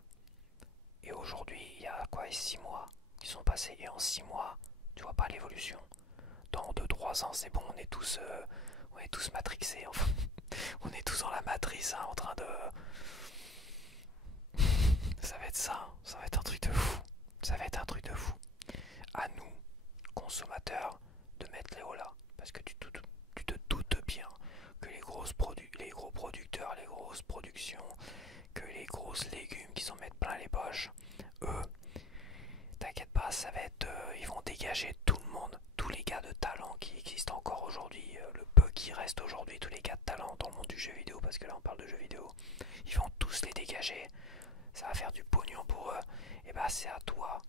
et aujourd'hui, il y a quoi, 6 mois qui sont passés, et en 6 mois, tu vois pas l'évolution. Dans 2-3 ans, c'est bon, on est tous matrixés, enfin, on est tous dans la matrice, hein, en train de... Ça va être ça, ça va être un truc de fou, ça va être un truc de fou. À nous, consommateurs, de mettre les hauts là, parce que tu te doutes bien que les gros producteurs, les grosses productions, que les grosses légumes qui s'en mettent plein les poches, eux, t'inquiète pas, ça va être, ils vont dégager tout le monde, tous les gars de talent qui existent encore aujourd'hui, le peu qui reste aujourd'hui, tous les gars de talent dans le monde du jeu vidéo, parce que là on parle de jeux vidéo, ils vont tous les dégager, ça va faire du pognon pour eux, et bah c'est à toi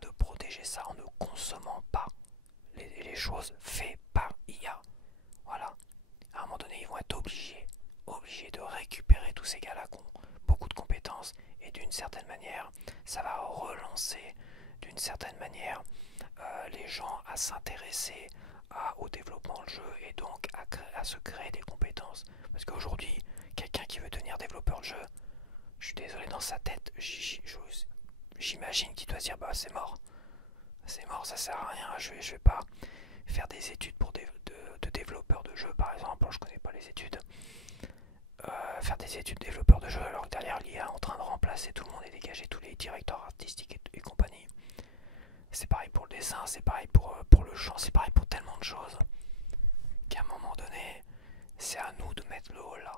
de protéger ça en ne consommant pas les choses faites par IA. Voilà. À un moment donné, ils vont être obligés de récupérer tous ces gars-là qui ont beaucoup de compétences et d'une certaine manière, ça va relancer d'une certaine manière les gens à s'intéresser au développement de jeu et donc à se créer des compétences. Parce qu'aujourd'hui, quelqu'un qui veut devenir développeur de jeu, je suis désolé, dans sa tête, j'imagine qu'il doit se dire bah c'est mort, ça sert à rien, je vais pas faire des études de développeur de jeu par exemple, je connais pas les études, faire des études de développeur de jeu alors que derrière l'IA est en train de remplacer tout le monde et dégager tous les directeurs artistiques et compagnie. C'est pareil pour le dessin, c'est pareil pour le chant, c'est pareil pour tellement de choses qu'à un moment donné, c'est à nous de mettre le haut là.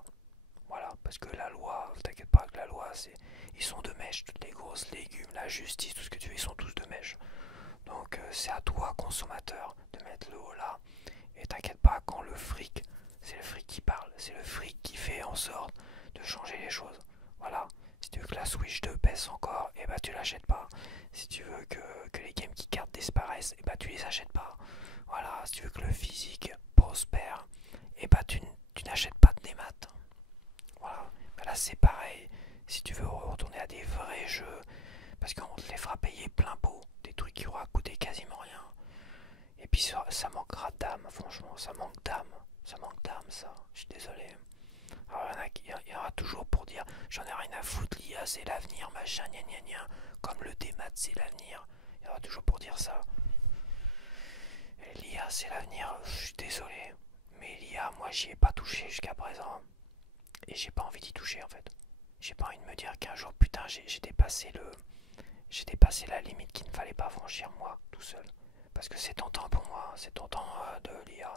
Voilà, parce que la loi, t'inquiète pas que la loi, ils sont de mèche, toutes les grosses légumes, la justice, tout ce que tu veux, ils sont tous de mèche. Donc c'est à toi, consommateur, de mettre le haut là. Et t'inquiète pas, quand le fric, c'est le fric qui parle, c'est le fric qui fait en sorte de changer les choses. Voilà, si tu veux que la Switch 2 baisse encore, et bah tu l'achètes pas. Si tu veux que les Game Key Cards disparaissent, et bah tu les achètes pas. Voilà, si tu veux que le physique prospère, et bah tu n'achètes pas de démat. Voilà, bah là c'est pareil. Si tu veux retourner à des vrais jeux, parce qu'on te les fera payer plein pot, des trucs qui aura coûté quasiment rien. Et puis ça manquera d'âme, franchement, ça manque d'âme. Ça manque d'âme, ça. Je suis désolé. Alors, il y en aura toujours pour dire j'en ai rien à foutre, l'IA c'est l'avenir, machin, gna gna gna. Comme le démat c'est l'avenir. Il y aura toujours pour dire ça. L'IA c'est l'avenir, je suis désolé. Mais l'IA, moi j'y ai pas touché jusqu'à présent. Et j'ai pas envie d'y toucher en fait. J'ai pas envie de me dire qu'un jour, putain, j'ai dépassé j'ai dépassé la limite qu'il ne fallait pas franchir moi, tout seul. Parce que c'est tentant pour moi, c'est tentant de l'IA,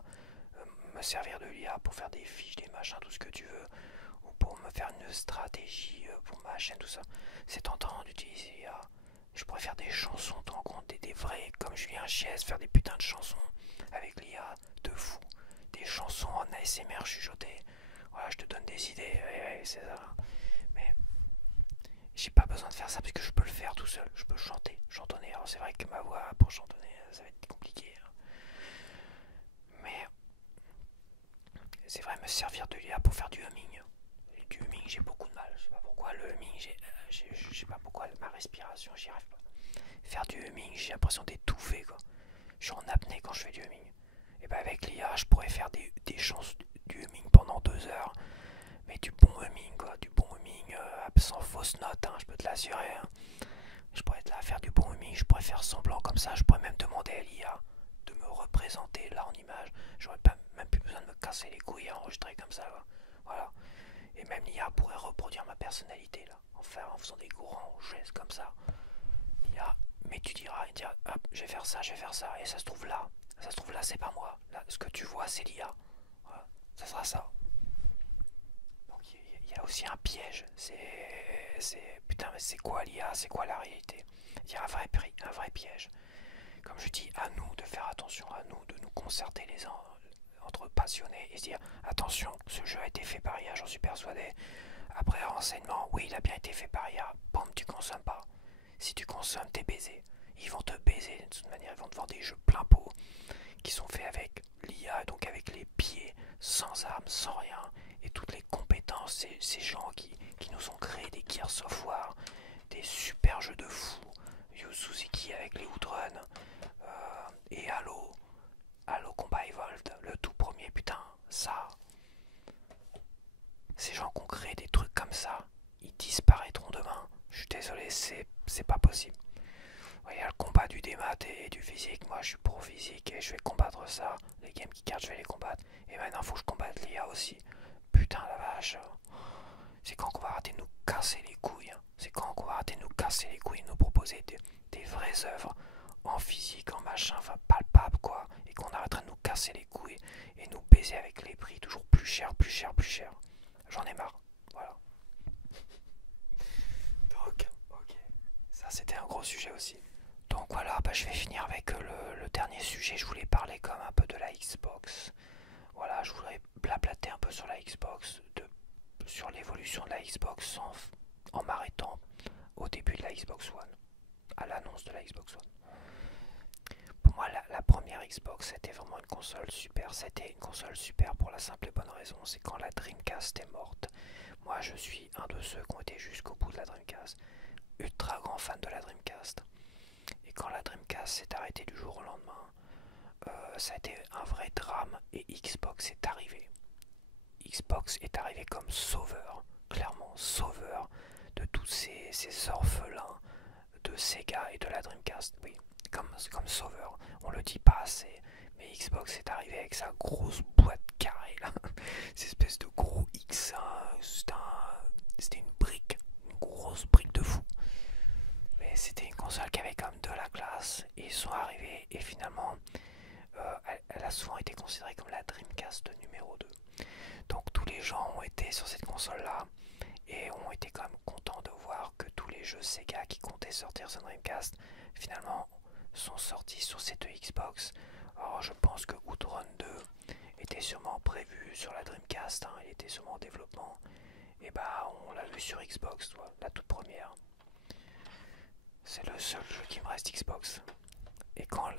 me servir de l'IA pour faire des fiches, des machins, tout ce que tu veux, ou pour me faire une stratégie pour ma chaîne, tout ça. C'est tentant d'utiliser l'IA. Je pourrais faire des chansons, t'en compte, des vrais, comme Julien Chies, faire des putains de chansons avec l'IA, de fou. Des chansons en ASMR chuchotées. Voilà, je te donne des idées, ouais, c'est ça. Mais j'ai pas besoin de faire ça parce que je peux le faire tout seul. Je peux chanter, chantonner. Alors c'est vrai que ma voix pour chantonner, ça va être compliqué. Hein. Mais c'est vrai me servir de l'IA pour faire du humming. Et du humming, j'ai beaucoup de mal. Je sais pas pourquoi le humming, je sais pas pourquoi ma respiration, j'y arrive pas. Faire du humming, j'ai l'impression d'étouffer quoi. Je suis en apnée quand je fais du humming. Et ben avec l'IA, je pourrais faire des chansons du humming pendant 2 heures. Mais du bon humming quoi, du bon humming sans fausse note, hein, je peux te l'assurer. Hein. Je pourrais être là à faire du bon humming, je pourrais faire semblant comme ça, je pourrais même demander à l'IA de me représenter là en image. J'aurais pas même plus besoin de me casser les couilles à enregistrer comme ça. Quoi. Voilà. Et même l'IA pourrait reproduire ma personnalité là, en faisant des grands gestes comme ça. L'IA, mais tu diras, il dira, hop, je vais faire ça, et ça se trouve là. Ça se trouve là, c'est pas moi. Là, ce que tu vois, c'est l'IA. Voilà. Ça sera ça. Donc il y a aussi un piège. Putain, mais c'est quoi l'IA? C'est quoi la réalité? Il y a un vrai piège. Comme je dis, à nous de faire attention, à nous de nous concerter entre passionnés et se dire attention, ce jeu a été fait par IA, j'en suis persuadé. Après renseignement, oui, il a bien été fait par IA. Bam, tu consommes pas. Si tu consommes, t'es baisé. Ils vont te baiser de toute manière, ils vont te vendre des jeux plein pot qui sont faits avec l'IA, donc avec les pieds, sans âme, sans rien, et toutes les compétences, ces gens qui nous ont créé des Gears of War, des super jeux de fou, Yu Suzuki avec les Outrun, et Halo Combat Evolved, le tout premier, putain, ça, ces gens qui ont créé des trucs comme ça, ils disparaîtront demain, je suis désolé, c'est pas possible. Il y a le combat du démat et du physique. Moi, je suis pro physique et je vais combattre ça. Les Game Keycards, je vais les combattre. Et maintenant, il faut que je combatte l'IA aussi. Putain, la vache. C'est quand qu'on va arrêter de nous casser les couilles. Hein. C'est quand qu'on va arrêter de nous casser les couilles et nous proposer des vraies œuvres en physique, en machin, enfin palpable quoi. Et qu'on arrêtera de nous casser les couilles et nous baiser avec les prix toujours plus cher, plus cher, plus cher. J'en ai marre. Voilà. Donc, ok. Ça, c'était un gros sujet aussi. Donc voilà, bah, je vais finir avec le dernier sujet. Je voulais parler comme un peu de la Xbox. Voilà, je voudrais blablater un peu sur la Xbox, sur l'évolution de la Xbox en m'arrêtant au début de la Xbox One, à l'annonce de la Xbox One. Pour moi, la première Xbox, c'était vraiment une console super. C'était une console super pour la simple et bonne raison, c'est quand la Dreamcast est morte. Moi, je suis un de ceux qui ont été jusqu'au bout de la Dreamcast. Ultra grand fan de la Dreamcast. Et quand la Dreamcast s'est arrêtée du jour au lendemain, ça a été un vrai drame et Xbox est arrivé. Xbox est arrivé comme sauveur, clairement sauveur de tous ces orphelins de Sega et de la Dreamcast. Oui, comme sauveur. On le dit pas assez, mais Xbox est arrivé avec sa grosse boîte carrée là. Cette espèce de gros X, hein. C'était une brique, une grosse brique de fou. Mais c'était une console qui avait quand même de la classe. Et ils sont arrivés et finalement, elle a souvent été considérée comme la Dreamcast numéro 2. Donc tous les gens ont été sur cette console là et ont été quand même contents de voir que tous les jeux Sega qui comptaient sortir sur Dreamcast finalement sont sortis sur cette Xbox. Alors je pense que Outrun 2 était sûrement prévu sur la Dreamcast, hein, il était sûrement en développement. Et bah on l'a vu sur Xbox, toi, la toute première. C'est le seul jeu qui me reste Xbox. Et quand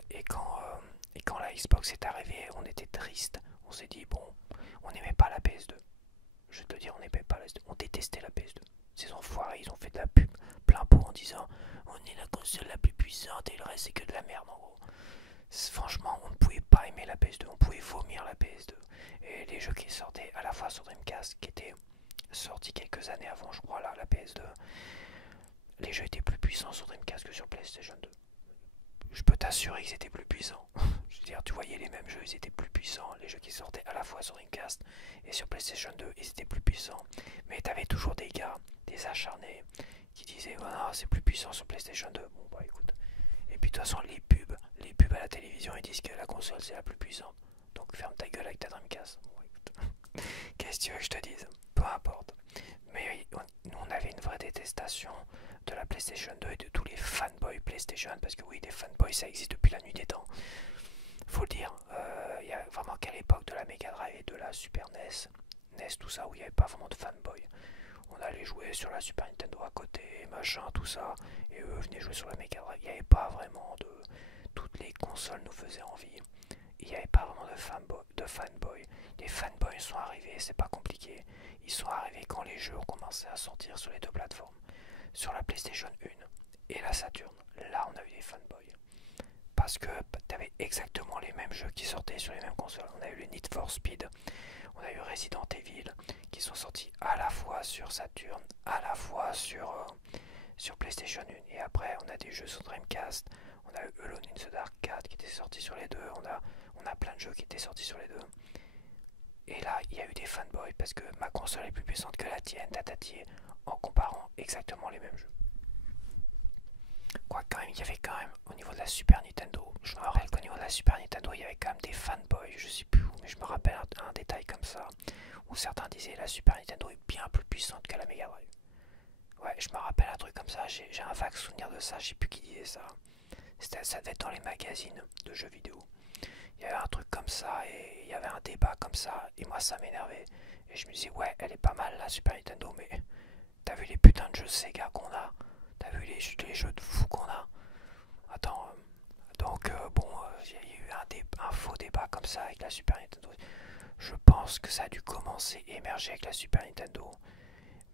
la Xbox est arrivée, on était triste. On s'est dit, bon, on n'aimait pas la PS2. Je vais te dire, on n'aimait pas la PS2. On détestait la PS2. Ces enfoirés, ils ont fait de la pub plein pot en disant, on est la console la plus puissante et le reste c'est que de la merde en gros. Franchement, on ne pouvait pas aimer la PS2. On pouvait vomir la PS2. Et les jeux qui sortaient à la fois sur Dreamcast, qui étaient sortis quelques années avant, je crois, là, la PS2, les jeux étaient plus puissants sur Dreamcast que sur PlayStation 2. Je peux t'assurer qu'ils étaient plus puissants. Je veux dire, tu voyais les mêmes jeux, ils étaient plus puissants. Les jeux qui sortaient à la fois sur Dreamcast et sur PlayStation 2, ils étaient plus puissants. Mais t'avais toujours des gars, des acharnés, qui disaient voilà, c'est plus puissant sur PlayStation 2. Bon bah écoute. Et puis de toute façon, les pubs à la télévision, ils disent que la console c'est la plus puissante. Donc ferme ta gueule avec ta Dreamcast. Bon, écoute. Qu'est-ce que tu veux que je te dise? Peu importe. Mais oui, nous on avait une vraie détestation de la PlayStation 2 et de tous les fanboys PlayStation, parce que oui, des fanboys ça existe depuis la nuit des temps. Faut le dire, il y a vraiment qu'à l'époque de la Mega Drive et de la Super NES, tout ça, où il n'y avait pas vraiment de fanboy. On allait jouer sur la Super Nintendo à côté, machin, tout ça, et eux venaient jouer sur la Mega Drive. Il n'y avait pas vraiment de... Toutes les consoles nous faisaient envie. Il n'y avait pas vraiment de fanboy. Les fanboys sont arrivés, c'est pas compliqué. Ils sont arrivés quand les jeux ont commencé à sortir sur les deux plateformes. Sur la PlayStation 1 et la Saturn, là on a eu des fanboys. Parce que t'avais exactement les mêmes jeux qui sortaient sur les mêmes consoles. On a eu le Need for Speed, on a eu Resident Evil, qui sont sortis à la fois sur Saturn, à la fois sur PlayStation 1. Et après on a des jeux sur Dreamcast, on a eu Alone in the Dark 4 qui était sorti sur les deux, on a plein de jeux qui étaient sortis sur les deux. Et là, il y a eu des fanboys parce que ma console est plus puissante que la tienne, tatatier, en comparant exactement les mêmes jeux. Quoi quand même, il y avait quand même au niveau de la Super Nintendo, je me rappelle qu'au niveau de la Super Nintendo, il y avait quand même des fanboys, je sais plus où, mais je me rappelle un détail comme ça, où certains disaient la Super Nintendo est bien plus puissante que la Mega Drive. Ouais, je me rappelle un truc comme ça, j'ai un vague souvenir de ça, je sais plus qui disait ça. Ça devait être dans les magazines de jeux vidéo. Il y avait un truc comme ça et il y avait un débat comme ça et moi ça m'énervait. Et je me disais ouais elle est pas mal la Super Nintendo mais t'as vu les putains de jeux Sega qu'on a? T'as vu les jeux de fou qu'on a? Attends, donc bon, il y a eu un faux débat comme ça avec la Super Nintendo. Je pense que ça a dû commencer et émerger avec la Super Nintendo.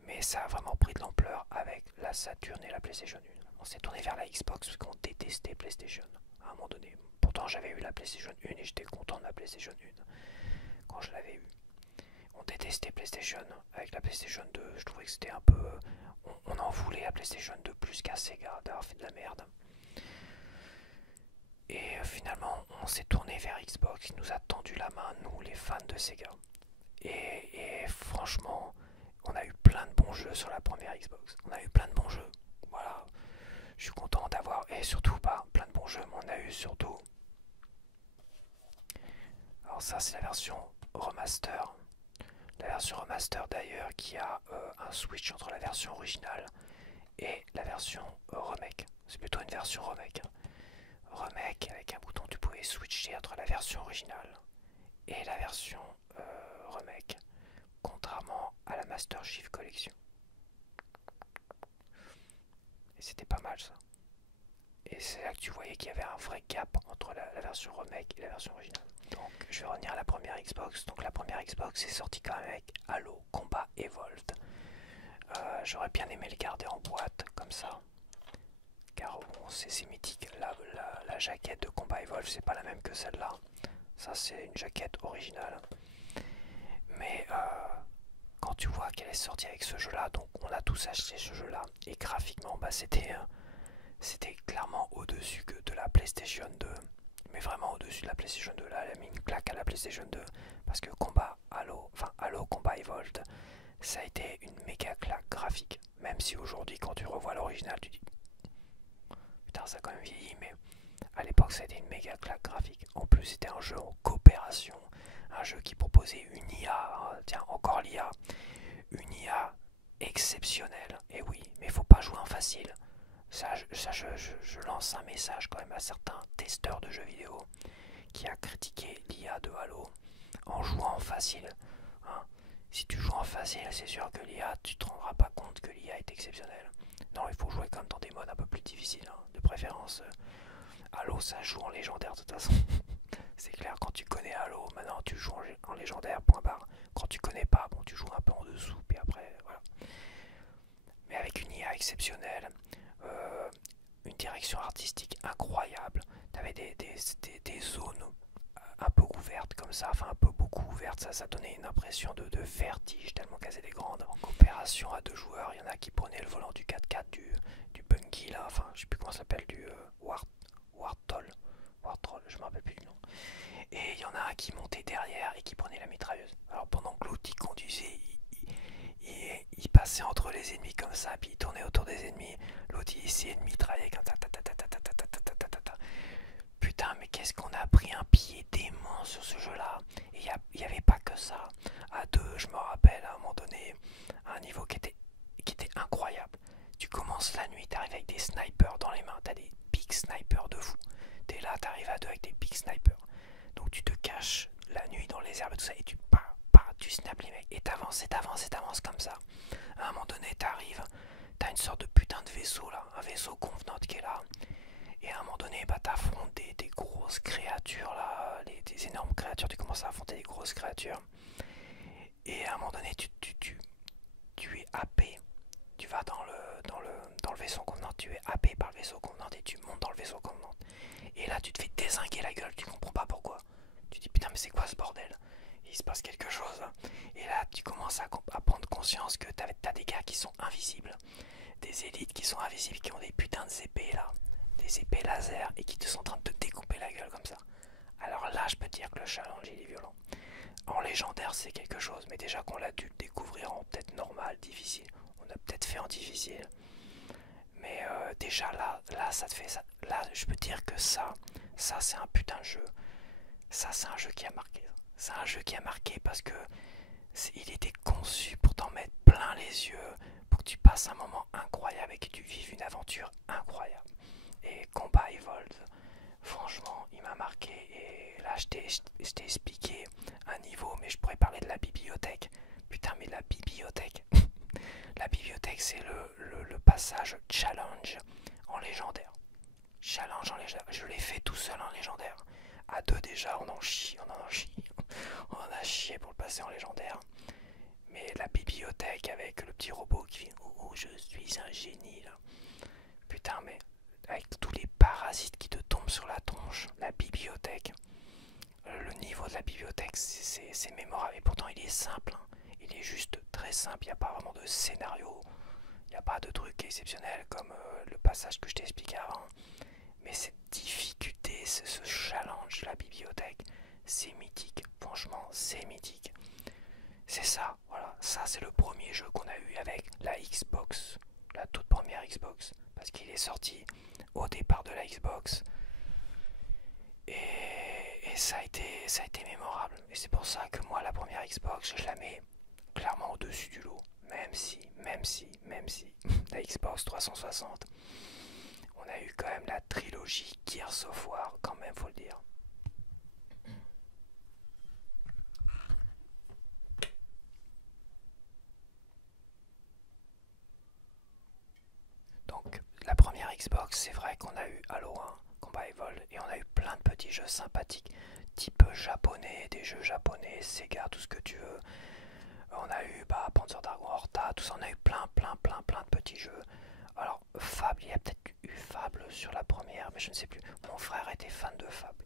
Mais ça a vraiment pris de l'ampleur avec la Saturn et la PlayStation 1. On s'est tourné vers la Xbox parce qu'on détestait PlayStation à un moment donné. Pourtant j'avais eu la PlayStation 1 et j'étais content de la PlayStation 1 quand je l'avais eu. On détestait PlayStation. Avec la PlayStation 2, je trouvais que c'était un peu... On en voulait à PlayStation 2 plus qu'à Sega d'avoir fait de la merde. Et finalement, on s'est tourné vers Xbox, qui nous a tendu la main, nous les fans de Sega. Et franchement, on a eu plein de bons jeux sur la première Xbox. On a eu plein de bons jeux. Voilà. Je suis content d'avoir... Et surtout, pas plein de bons jeux, mais on a eu surtout... Alors ça, c'est la version remaster. La version remaster d'ailleurs qui a un switch entre la version originale et la version remake. C'est plutôt une version remake. Remake avec un bouton, tu pouvais switcher entre la version originale et la version remake, contrairement à la Master Chief Collection. Et c'était pas mal ça. Et c'est là que tu voyais qu'il y avait un vrai gap entre la version remake et la version originale. Donc je vais revenir à la première Xbox. Donc la première Xbox est sortie quand même avec Halo Combat Evolved. J'aurais bien aimé le garder en boîte comme ça. Car bon, c'est mythique. La jaquette de Combat Evolved c'est pas la même que celle-là. Ça c'est une jaquette originale. Mais quand tu vois qu'elle est sortie avec ce jeu-là, donc on a tous acheté ce jeu-là. Et graphiquement, bah, c'était clairement au-dessus que de la PlayStation 2. Mais vraiment au-dessus de la PlayStation 2. Là, elle a mis une claque à la PlayStation 2. Parce que Halo Combat Evolved, ça a été une méga claque graphique. Même si aujourd'hui, quand tu revois l'original, tu dis putain, ça a quand même vieilli. Mais à l'époque, ça a été une méga claque graphique. En plus, c'était un jeu en coopération. Un jeu qui proposait une IA. Tiens, encore l'IA. Une IA exceptionnelle. Et oui, mais il faut pas jouer en facile. Je lance un message quand même à certains testeurs de jeux vidéo qui a critiqué l'IA de Halo en jouant en facile. Hein. Si tu joues en facile, c'est sûr que l'IA, tu te rendras pas compte que l'IA est exceptionnelle. Non, il faut jouer comme dans des modes un peu plus difficiles, hein. De préférence. Halo, ça joue en légendaire de toute façon. C'est clair, quand tu connais Halo, maintenant tu joues en légendaire, point barre. Quand tu connais pas, bon, tu joues un peu en dessous, puis après, voilà. Mais avec une IA exceptionnelle, une direction artistique incroyable. T'avais des zones un peu ouvertes comme ça, enfin un peu beaucoup beaucoup ouverte, ça donnait une impression de vertige tellement qu'elles étaient grandes. En coopération à 2 joueurs, il y en a qui prenaient le volant du 4x4 du Bunky là, enfin je sais plus comment ça s'appelle, du Warthol, je me rappelle plus du nom. Et il y en a un qui montait derrière et qui prenait la mitrailleuse. Alors pendant que l'autre il conduisait, il passait entre les ennemis comme ça, puis il tournait autour des ennemis. L'autre il essayait de mitrailler comme ça. Putain, mais qu'est-ce qu'on a pris un pied dément sur ce jeu-là. Et il n'y avait pas que ça. À 2, je me rappelle, à un moment donné, un niveau qui était incroyable. Tu commences la nuit, t'arrives avec des snipers dans les mains, t'as des big snipers de fou. T'es là, t'arrives à 2 avec des big snipers. Donc tu te caches la nuit dans les herbes et tout ça, et tu snaps les mecs, et t'avances comme ça. À un moment donné, t'as une sorte de putain de vaisseau là, un vaisseau convenant qui est là. Et à un moment donné, bah, t'affrontes des grosses créatures là, des énormes créatures, tu commences à affronter des grosses créatures. Et à un moment donné, tu es happé. Tu vas dans le vaisseau convenant, tu es happé par le vaisseau convenant et tu montes dans le vaisseau convenant. Et là, tu te fais dézinguer la gueule, tu comprends pas pourquoi. Tu te dis putain, mais c'est quoi ce bordel? Il se passe quelque chose. Et là, tu commences à prendre conscience que t'as des gars qui sont invisibles. Des élites qui sont invisibles, qui ont des putains d'épées là. Des épées laser et qui te sont en train de te découper la gueule comme ça. Alors là, je peux te dire que le challenge il est violent. En légendaire, c'est quelque chose, mais déjà qu'on l'a dû le découvrir en peut-être normal, difficile. On a peut-être fait en difficile. Mais déjà là, ça te fait ça. Là, je peux te dire que ça c'est un putain de jeu. Ça, c'est un jeu qui a marqué. C'est un jeu qui a marqué parce que il était conçu pour t'en mettre plein les yeux, pour que tu passes un moment incroyable et que tu vives une aventure incroyable. Et Combat Evolved, franchement, il m'a marqué. Et là, je t'ai expliqué un niveau, mais je pourrais parler de la bibliothèque. Putain, mais la bibliothèque. La bibliothèque, c'est le passage challenge en légendaire. Challenge en légendaire. Je l'ai fait tout seul en légendaire. À 2 déjà, on en chie. On en a chié pour le passer en légendaire. Mais la bibliothèque avec le petit robot qui fait oh, je suis un génie là. Putain, mais avec tous les parasites qui te tombent sur la tronche, la bibliothèque, le niveau de la bibliothèque, c'est mémorable. Et pourtant, il est simple. Hein. Il est juste très simple. Il n'y a pas vraiment de scénario. Il n'y a pas de truc exceptionnel comme le passage que je t'ai expliqué avant. Mais cette difficulté, ce challenge, la bibliothèque, c'est mythique. Franchement, c'est mythique. C'est ça, voilà. Ça, c'est le premier jeu qu'on a eu avec la Xbox. La toute première Xbox. Parce qu'il est sorti au départ de la Xbox. Et ça a été mémorable. Et c'est pour ça que moi, la première Xbox, je la mets clairement au-dessus du lot. Même si, la Xbox 360, on a eu quand même la trilogie Gears of War, quand même, faut le dire. Donc, la première Xbox, c'est vrai qu'on a eu Halo 1, Combat Evolved, et on a eu plein de petits jeux sympathiques, type japonais, des jeux japonais, Sega, tout ce que tu veux. On a eu Panzer Dragon Horta, tout ça, on a eu plein de petits jeux. Alors, Fable, il y a peut-être eu Fable sur la première, mais je ne sais plus. Mon frère était fan de Fable.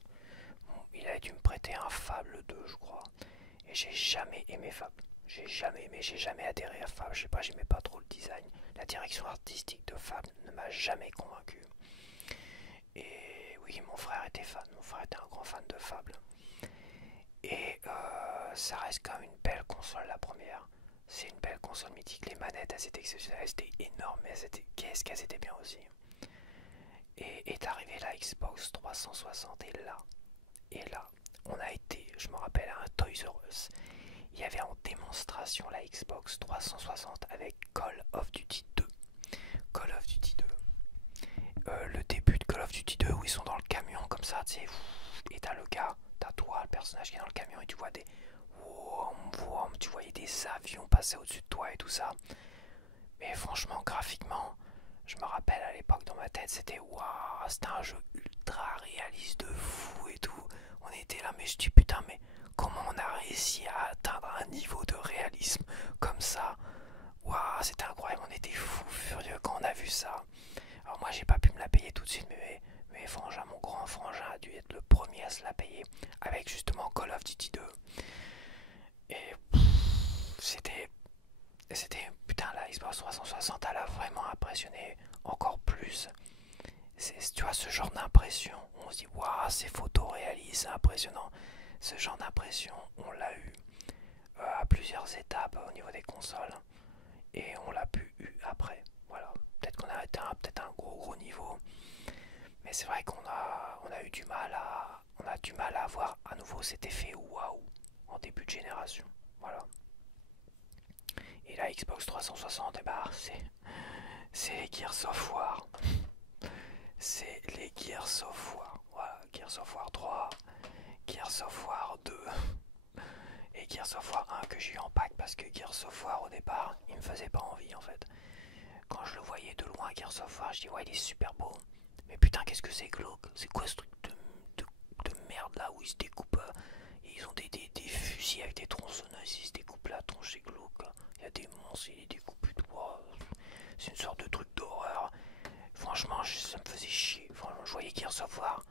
Il a dû me prêter un Fable 2, je crois. Et j'ai jamais aimé Fable. J'ai jamais adhéré à Fable. Je sais pas, j'aimais pas trop le design. La direction artistique de Fable ne m'a jamais convaincu. Et oui, mon frère était fan. Mon frère était un grand fan de Fable. Et ça reste quand même une belle console, la première. C'est une belle console mythique. Les manettes, elles étaient exceptionnelles. Elles étaient énormes, mais qu'est-ce qu'elles étaient bien aussi. Et est arrivée la Xbox 360 et là, on a été, je me rappelle, à un Toys R Us. Il y avait en démonstration la Xbox 360 avec Call of Duty 2. Call of Duty 2. Le début de Call of Duty 2 où ils sont dans le camion comme ça, tu sais, et t'as le gars, t'as toi, le personnage qui est dans le camion et tu vois des... tu voyais des avions passer au-dessus de toi et tout ça. Mais franchement, graphiquement, je me rappelle à l'époque dans ma tête, c'était waouh, c'était un jeu ultra réaliste de fou et tout. On était là, mais je dis putain, mais comment on a réussi à atteindre un niveau de réalisme comme ça? Waouh, c'était incroyable, on était fous furieux quand on a vu ça. Alors moi, j'ai pas pu me la payer tout de suite, mais frangin, mon grand frangin a dû être le premier à se la payer avec justement Call of Duty 2. Et c'était, putain, la Xbox 360, elle a vraiment impressionné encore plus. Tu vois, ce genre d'impression, on se dit, waouh, c'est photoréaliste, c'est impressionnant. Ce genre d'impression, on l'a eu à plusieurs étapes au niveau des consoles et on l'a pu eu après. Voilà, peut-être qu'on a atteint peut-être un gros niveau, mais c'est vrai on a eu du mal à avoir à nouveau cet effet waouh en début de génération. Voilà. Et la Xbox 360, eh ben, c'est les Gears of War. C'est les Gears of War. Voilà, Gears of War 3, Gears of War 2 et Gears of War 1 que j'ai eu en pack parce que Gears of War au départ, il me faisait pas envie en fait. Quand je le voyais de loin, Gears of War, je dis ouais, il est super beau. Mais putain, qu'est-ce que c'est glauque? C'est quoi ce truc de merde là où ils se découpent? Ils ont des fusils avec des tronçonneuses, ils se découpent la tronche, c'est glauque. Il y a des monstres, ils les découpent. Wow. C'est une sorte de truc d'horreur. Franchement, ça me faisait chier. Franchement, je voyais Gears of War.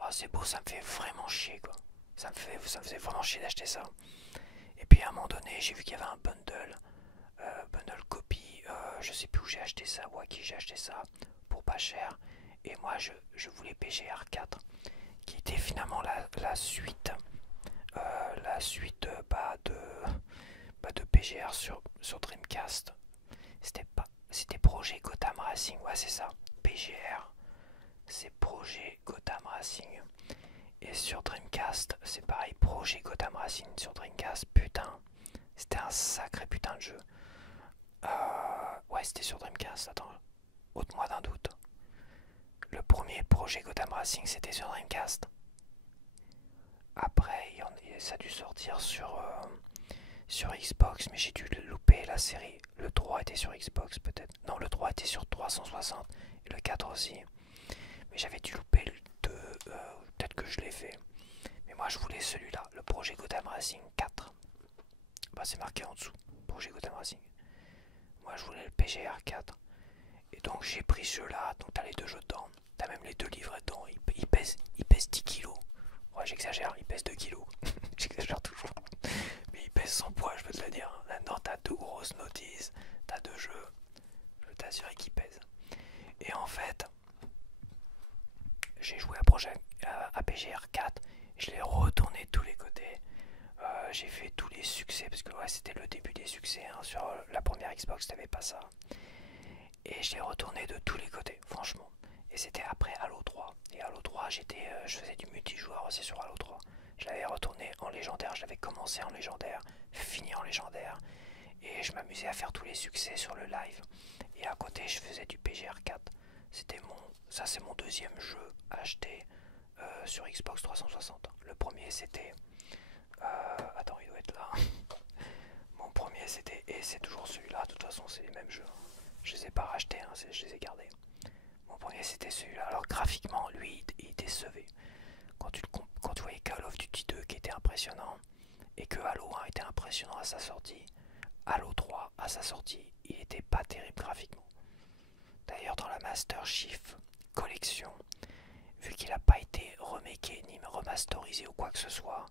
Oh, c'est beau, ça me fait vraiment chier quoi. Ça me faisait vraiment chier d'acheter ça. Et puis à un moment donné, j'ai vu qu'il y avait un bundle copie. Je sais plus où j'ai acheté ça ou à qui j'ai acheté ça pour pas cher. Et moi, je voulais PGR 4, qui était finalement la suite, de PGR sur Dreamcast. C'était Projet Gotham Racing, ouais c'est ça. PGR, c'est Projet Gotham Racing. Et sur Dreamcast, c'est pareil, Projet Gotham Racing sur Dreamcast, putain, c'était un sacré putain de jeu. Ouais, c'était sur Dreamcast, attends, ôte-moi d'un doute. Le premier Projet Gotham Racing, c'était sur Dreamcast. Après, ça a dû sortir sur Xbox, mais j'ai dû le louper la série. Le 3 était sur Xbox peut-être. Non, le 3 était sur 360 et le 4 aussi. Mais j'avais dû louper le 2, peut-être que je l'ai fait. Mais moi je voulais celui-là, le Projet Gotham Racing 4. Bah c'est marqué en dessous, Projet Gotham Racing. Moi je voulais le PGR 4. Et donc j'ai pris ceux-là, donc t'as les deux jeux dedans. T'as même les deux livres dedans, ils pèsent 10 kilos. Ouais j'exagère, ils pèsent 2 kilos. J'exagère toujours. Mais il pèse son poids, je peux te le dire. Là-dedans, t'as deux grosses notices, t'as deux jeux. Je peux t'assurer qu'ils pèsent. Et en fait, j'ai joué à PGR 4. Je l'ai retourné de tous les côtés. J'ai fait tous les succès, parce que ouais, c'était le début des succès. Hein. Sur la première Xbox, t'avais pas ça. Et je l'ai retourné de tous les côtés, franchement. Et c'était après Halo 3. Et Halo 3, je faisais du multijoueur aussi sur Halo 3. Je l'avais retourné en légendaire, je l'avais commencé en légendaire, fini en légendaire. Et je m'amusais à faire tous les succès sur le live. Et à côté, je faisais du PGR 4. Ça c'est mon deuxième jeu acheté sur Xbox 360. Le premier c'était... attends, il doit être là. Mon premier c'était... Et c'est toujours celui-là, de toute façon c'est les mêmes jeux. Je les ai pas rachetés, hein, je les ai gardés. Mon premier c'était celui-là. Alors graphiquement, lui, il décevait. Quand tu voyais Call of Duty 2 qui était impressionnant, et que Halo 1 était impressionnant à sa sortie, Halo 3 à sa sortie, il était pas terrible graphiquement. D'ailleurs dans la Master Chief Collection, vu qu'il n'a pas été remaké ni remasterisé ou quoi que ce soit,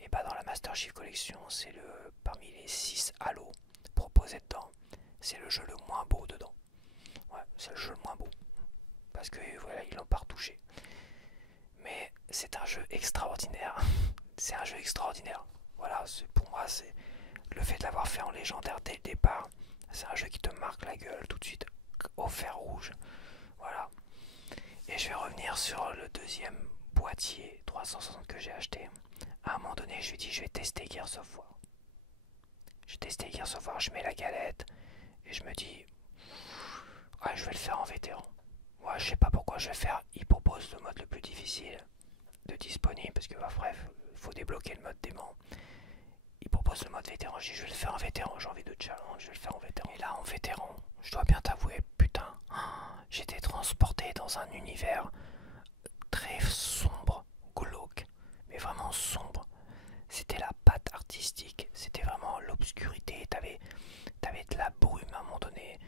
et bah dans la Master Chief Collection, c'est parmi les 6 Halo proposés dedans, c'est le jeu le moins beau dedans. Ouais, c'est le jeu le moins beau. Parce que voilà, ils l'ont pas retouché. Mais c'est un jeu extraordinaire. C'est un jeu extraordinaire. Voilà, pour moi, c'est le fait de l'avoir fait en légendaire dès le départ. C'est un jeu qui te marque la gueule tout de suite au fer rouge. Voilà. Et je vais revenir sur le deuxième boîtier 360 que j'ai acheté. À un moment donné, je lui ai dit, je vais tester Gears of War. J'ai testé Gears of War, je mets la galette. Et je me dis, ouais, je vais le faire en vétéran. Moi, je sais pas pourquoi je vais faire. Il propose le mode le plus difficile de disponible. Parce que, bah, bref, il faut débloquer le mode démon. Il propose le mode vétéran. Je dis, je vais le faire en vétéran. J'ai envie de challenge, je vais le faire en vétéran. Et là, en vétéran, je dois bien t'avouer, putain, j'étais transporté dans un univers très sombre, glauque, mais vraiment sombre. C'était la patte artistique, c'était vraiment l'obscurité. T'avais de la brume à un moment donné,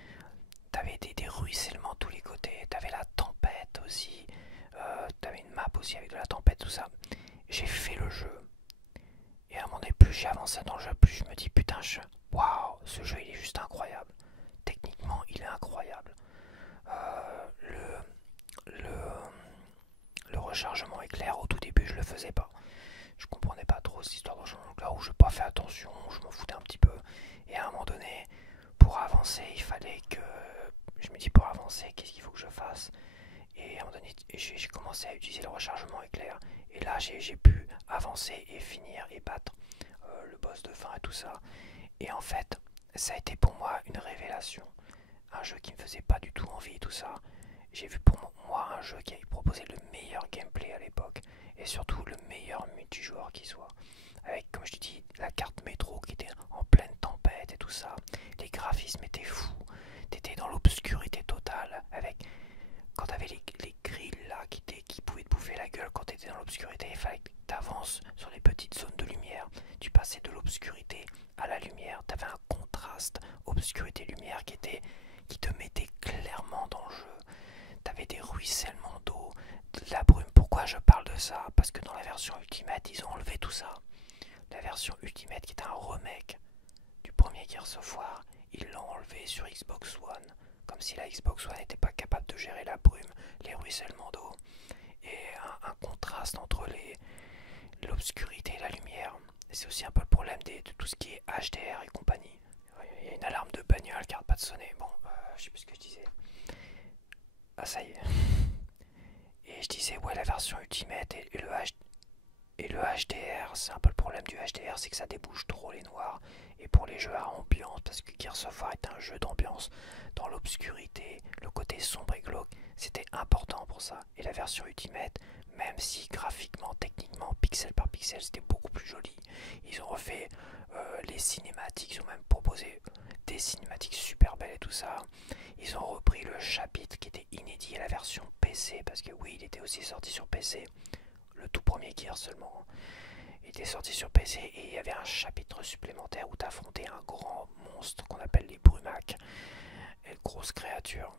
t'avais des ruissellements de tous les côtés, t'avais la tempête aussi, t'avais une map aussi avec de la tempête, tout ça. J'ai fait le jeu, et à un moment donné, plus j'ai avancé dans le jeu, ce jeu il est juste incroyable. Techniquement, il est incroyable. Euh, le, le, le rechargement éclair, au tout début, je le faisais pas. Je comprenais pas trop cette histoire de rechargement éclair, où je n'ai pas fait attention, je m'en foutais un petit peu. Et à un moment donné, pour avancer, il fallait que... Je me dis, pour avancer, qu'est-ce qu'il faut que je fasse? Et à un moment donné, j'ai commencé à utiliser le rechargement éclair. Et là, j'ai pu avancer et finir et battre le boss de fin et tout ça. Et en fait, ça a été pour moi une révélation. Un jeu qui me faisait pas du tout envie et tout ça. J'ai vu pour moi un jeu qui proposait le meilleur gameplay à l'époque. Et surtout le meilleur multijoueur qui soit. Avec, comme je te dis, la carte métro qui était en pleine tempête et tout ça. Les graphismes étaient fous. T'étais dans l'obscurité totale. Avec, quand t'avais les grilles là qui pouvaient te bouffer la gueule quand t'étais dans l'obscurité, il fallait que t'avances sur les petites zones de lumière. Tu passais de l'obscurité à la lumière. T'avais un contraste obscurité-lumière qui te mettait clairement dans le jeu. T'avais des ruissellements d'eau, de la brume. Pourquoi je parle de ça? Parce que dans la version Ultimate, ils ont enlevé tout ça. La version Ultimate, qui est un remake du premier Gears of War, ils l'ont enlevé sur Xbox One. Comme si la Xbox One n'était pas capable de gérer la brume, les ruissellements d'eau et un contraste entre l'obscurité et la lumière. C'est aussi un peu le problème de tout ce qui est HDR et compagnie. Il y a une alarme de bagnole qui n'arrête pas de sonner. Bon, je sais plus ce que je disais. Ah, ça y est. Et je disais, ouais, la version Ultimate et le HDR, c'est un peu le problème du HDR, c'est que ça débouche trop les noirs. Et pour les jeux à ambiance, parce que Gears of War est un jeu d'ambiance, dans l'obscurité, le côté sombre et glauque, c'était important pour ça. Et la version Ultimate, même si graphiquement, techniquement, pixel par pixel, c'était beaucoup plus joli. Ils ont refait les cinématiques, ils ont même proposé des cinématiques super belles et tout ça. Ils ont repris le chapitre qui était inédit à la version PC, parce que oui, il était aussi sorti sur PC. Le tout premier Gear seulement. Il était sorti sur PC et il y avait un chapitre supplémentaire où tu affrontais un grand monstre qu'on appelle les Brumac, une grosse créature.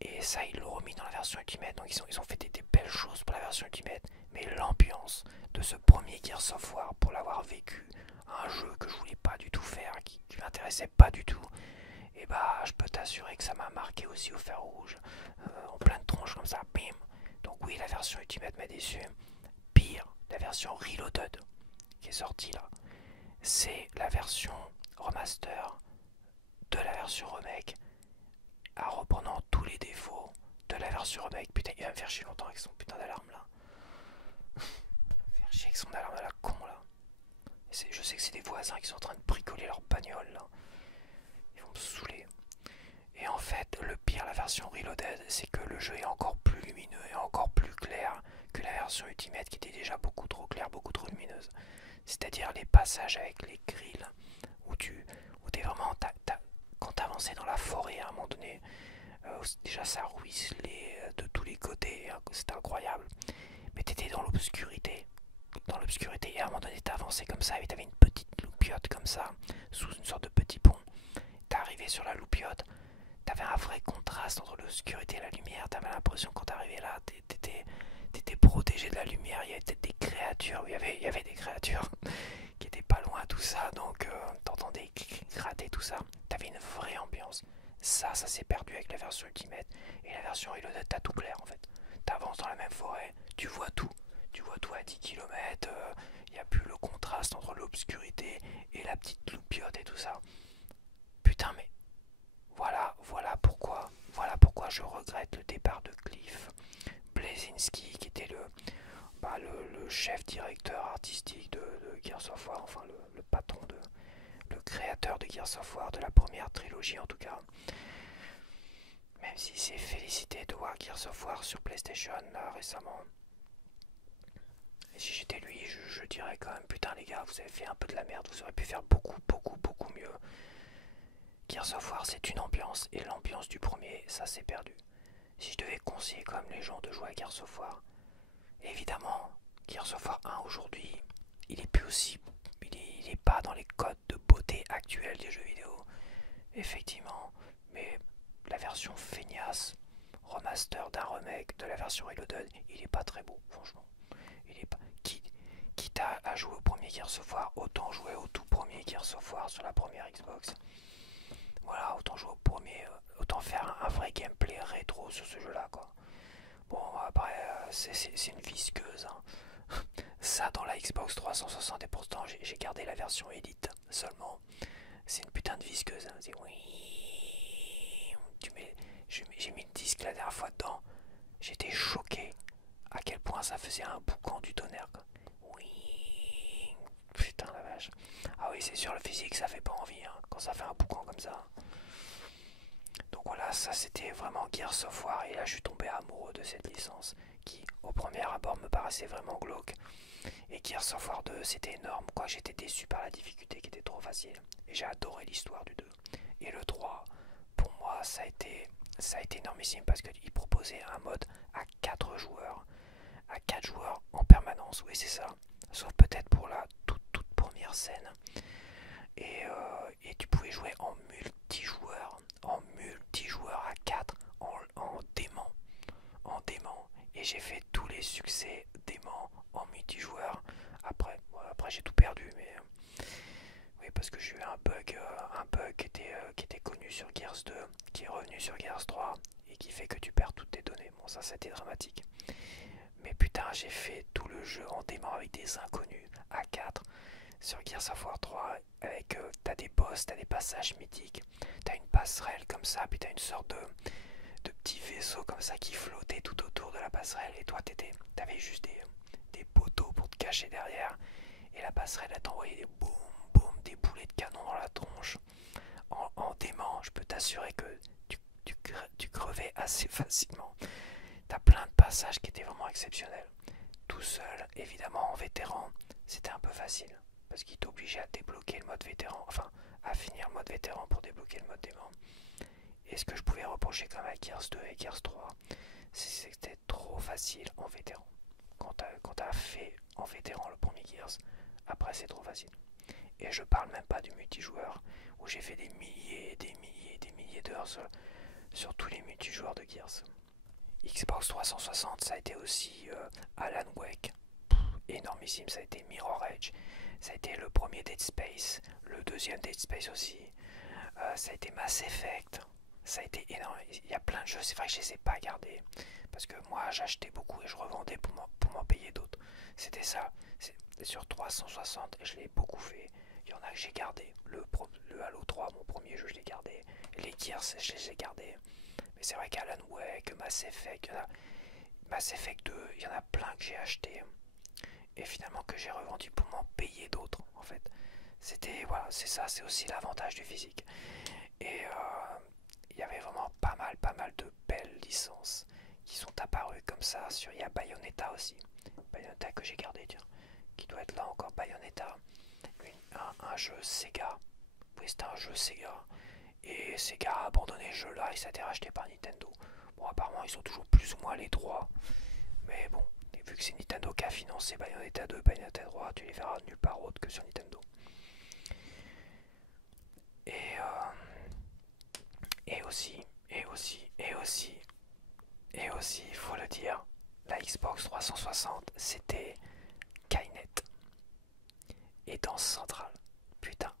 Et ça, ils l'ont remis dans la version Ultimate. Donc ils ont fait des belles choses pour la version Ultimate. Mais l'ambiance de ce premier Gears of War, pour l'avoir vécu, un jeu que je voulais pas du tout faire, qui m'intéressait pas du tout, et bah je peux t'assurer que ça m'a marqué aussi au fer rouge, en pleine tronche comme ça, bim. Donc oui, la version Ultimate m'a déçu. Pire, la version Reloaded qui est sortie là, c'est la version remaster de la version remake, en reprenant tous les défauts de la version remake. Putain, il va me faire chier longtemps avec son putain d'alarme là. Faire chier avec son alarme à la con là. Je sais que c'est des voisins qui sont en train de bricoler leur bagnole là. Ils vont me saouler. Et en fait, le pire, la version Reloaded, c'est que le jeu est encore plus lumineux et encore plus clair que la version Ultimate qui était déjà beaucoup trop claire, beaucoup trop lumineuse. C'est-à-dire les passages avec les grilles où t'es vraiment, quand t'avançais dans la forêt à un moment donné, déjà ça ruisselait de tous les côtés, hein, c'était incroyable. Mais t'étais dans l'obscurité, et à un moment donné t'avançais comme ça, et t'avais une petite loupiote comme ça, sous une sorte de petit pont. T'arrivais sur la loupiote, t'avais un vrai contraste entre l'obscurité et la lumière, t'avais l'impression quand t'arrivais là, t'étais protégé de la lumière, il y avait peut-être des créatures, il y avait des créatures qui étaient pas loin, tout ça, donc t'entendais gratter tout ça, t'avais une vraie ambiance. Ça s'est perdu avec la version Ultimate, et la version Reloaded, t'as tout clair en fait. T'avances dans la même forêt, tu vois tout à 10 km, il n'y a plus le contraste entre l'obscurité et la petite loupiote et tout ça. Putain, mais voilà pourquoi je regrette le départ de Cliff Bleszinski, qui était le chef directeur artistique de Gears of War, enfin le patron le créateur de Gears of War, de la première trilogie en tout cas. Même s'il s'est félicité de voir Gears of War sur PlayStation là récemment. Et si j'étais lui, je dirais quand même, putain les gars, vous avez fait un peu de la merde, vous auriez pu faire beaucoup mieux. Gears of War c'est une ambiance, et l'ambiance du premier, ça s'est perdu. Si je devais conseiller quand même les gens de jouer à Gears of War, évidemment, Gears of War 1 aujourd'hui, il est plus aussi, il est pas dans les codes de beauté actuels des jeux vidéo, effectivement, mais la version feignasse, remaster d'un remake de la version Reloaded, il est pas très beau, franchement. Il est pas, quitte à jouer au premier Gears of War, autant jouer au tout premier Gears of War sur la première Xbox. Voilà, autant jouer au premier, autant faire un vrai gameplay rétro sur ce jeu-là, quoi. Bon, après, c'est une visqueuse, hein. Ça, dans la Xbox 360, et pourtant, j'ai gardé la version Elite seulement. C'est une putain de visqueuse, hein. C'est oui. J'ai mis le disque la dernière fois dedans. J'étais choqué à quel point ça faisait un boucan du tonnerre, quoi. Oui. Putain la vache. Ah oui, c'est sûr, le physique, ça fait pas envie, hein, quand ça fait un boucan comme ça. Donc voilà, ça c'était vraiment Gears of War et là je suis tombé amoureux de cette licence qui au premier abord me paraissait vraiment glauque. Et Gears of War 2 c'était énorme, quoi, j'étais déçu par la difficulté qui était trop facile. Et j'ai adoré l'histoire du 2. Et le 3, pour moi ça a été énormissime parce qu'il proposait un mode à 4 joueurs. À 4 joueurs en permanence, oui c'est ça. Sauf peut-être pour la toute première scène. Et tu pouvais jouer en multijoueur à 4 en dément, en dément. Et j'ai fait tous les succès dément en multijoueur. Après, après j'ai tout perdu, mais oui parce que j'ai eu un bug qui était connu sur Gears 2, qui est revenu sur Gears 3 et qui fait que tu perds toutes tes données. Bon ça c'était dramatique. Mais putain j'ai fait tout le jeu en dément avec des inconnus à 4 sur Gears of War 3 avec t'as des boss, t'as des passages mythiques, t'as une passerelle comme ça, puis t'as une sorte de petit vaisseau comme ça qui flottait tout autour de la passerelle et toi t'avais juste des poteaux pour te cacher derrière et la passerelle elle t'envoyait des boum boum, des boulets de canon dans la tronche en dément. Je peux t'assurer que tu crevais assez facilement. T'as plein de passages qui étaient vraiment exceptionnels. Tout seul, évidemment en vétéran, c'était un peu facile. Parce qu'il t'obligeait à débloquer le mode vétéran, enfin à finir le mode vétéran pour débloquer le mode dément. Et ce que je pouvais reprocher quand même à Gears 2 et Gears 3, c'est que c'était trop facile en vétéran. Quand t'as fait en vétéran le premier Gears, après c'est trop facile. Et je parle même pas du multijoueur, où j'ai fait des milliers, des milliers, des milliers d'heures sur tous les multijoueurs de Gears. Xbox 360, ça a été aussi Alan Wake, énormissime, ça a été Mirror Edge, ça a été le premier Dead Space, le deuxième Dead Space aussi, ça a été Mass Effect, ça a été énorme. Il y a plein de jeux, c'est vrai que je les ai pas gardés, parce que moi j'achetais beaucoup et je revendais pour m'en payer d'autres. C'était ça, sur 360, je l'ai beaucoup fait. Il y en a que j'ai gardé, le Halo 3, mon premier jeu, je l'ai gardé, les Gears, je les ai gardés. Mais c'est vrai qu'Alan Wake, Mass Effect 2, il y en a plein que j'ai acheté et finalement que j'ai revendu pour m'en payer d'autres en fait. C'était voilà, c'est ça, c'est aussi l'avantage du physique. Et il y avait vraiment pas mal de belles licences qui sont apparues comme ça. Il y a Bayonetta aussi, Bayonetta que j'ai gardé, tiens, qui doit être là encore. Bayonetta, un jeu Sega. Oui, c'était un jeu Sega. Et Sega a abandonné ce jeu-là et ça a été racheté par Nintendo. Bon, apparemment, ils ont toujours plus ou moins les droits. Mais bon, vu que c'est Nintendo qui a financé Bayonetta 2, Bayonetta 3, tu les verras nulle part autre que sur Nintendo. Et, et aussi, et aussi, et aussi, et aussi, il faut le dire, la Xbox 360, c'était Skynet et Danse Centrale. Putain,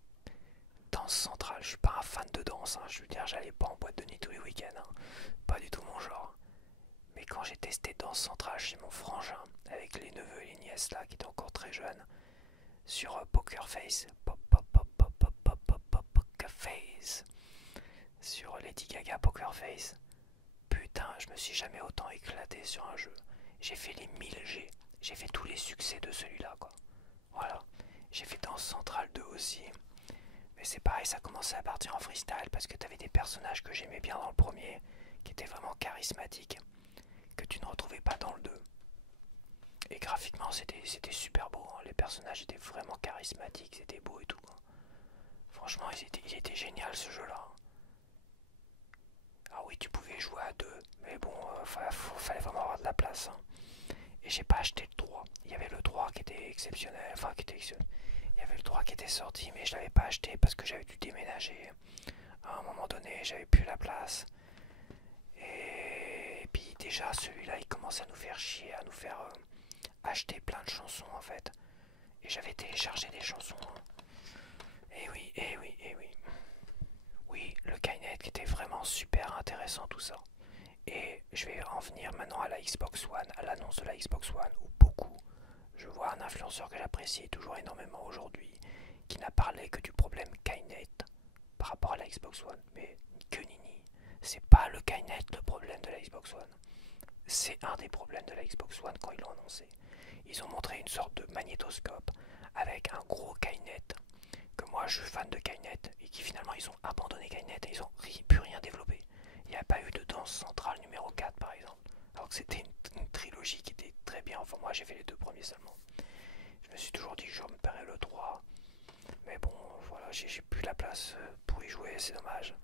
Danse Centrale, je suis pas un fan de danse, hein. Je veux dire, j'allais pas en boîte de nuit tous les week-ends, hein. Pas du tout mon genre. Mais quand j'ai testé Danse Centrale chez mon frangin, avec les neveux et les nièces là, qui étaient encore très jeunes, sur Poker Face, Poker Face, sur Lady Gaga Poker Face, putain, je me suis jamais autant éclaté sur un jeu. J'ai fait les 1000 G, j'ai fait tous les succès de celui-là, quoi. Voilà. J'ai fait Danse Centrale 2 aussi. Mais c'est pareil, ça commençait à partir en freestyle parce que t'avais des personnages que j'aimais bien dans le premier, qui étaient vraiment charismatiques, que tu ne retrouvais pas dans le 2. Et graphiquement, c'était super beau, hein. Les personnages étaient vraiment charismatiques, c'était beau et tout, hein. Franchement, il était génial ce jeu-là. Ah oui, tu pouvais jouer à deux, mais bon, fallait vraiment avoir de la place, hein. Et j'ai pas acheté le 3. Il y avait le 3 qui était exceptionnel, enfin qui était exceptionnel. Il y avait le 3 qui était sorti, mais je l'avais pas acheté parce que j'avais dû déménager. À un moment donné, j'avais plus la place. Et puis déjà, celui-là, il commence à nous faire chier, à nous faire acheter plein de chansons en fait. Et j'avais téléchargé des chansons. Et oui, et oui, et oui. Oui, le c'était vraiment super intéressant tout ça. Et je vais en venir maintenant à la Xbox One, à l'annonce de la Xbox One, où beaucoup, je vois un influenceur que j'apprécie toujours énormément aujourd'hui, qui n'a parlé que du problème Kinect par rapport à la Xbox One. Mais que nini, c'est pas le Kinect le problème de la Xbox One. C'est un des problèmes de la Xbox One quand ils l'ont annoncé. Ils ont montré une sorte de magnétoscope avec un gros Kinect, que moi je suis fan de Kinect, et qui finalement ils ont abandonné Kinect et ils ont plus rien développé. Il n'y a pas eu de danse centrale numéro 4 par exemple, alors que c'était une trilogie qui était très bien. Enfin moi j'ai fait les deux premiers seulement. Je me suis toujours dit que je me paierais le 3, mais bon voilà, j'ai plus la place pour y jouer, c'est dommage.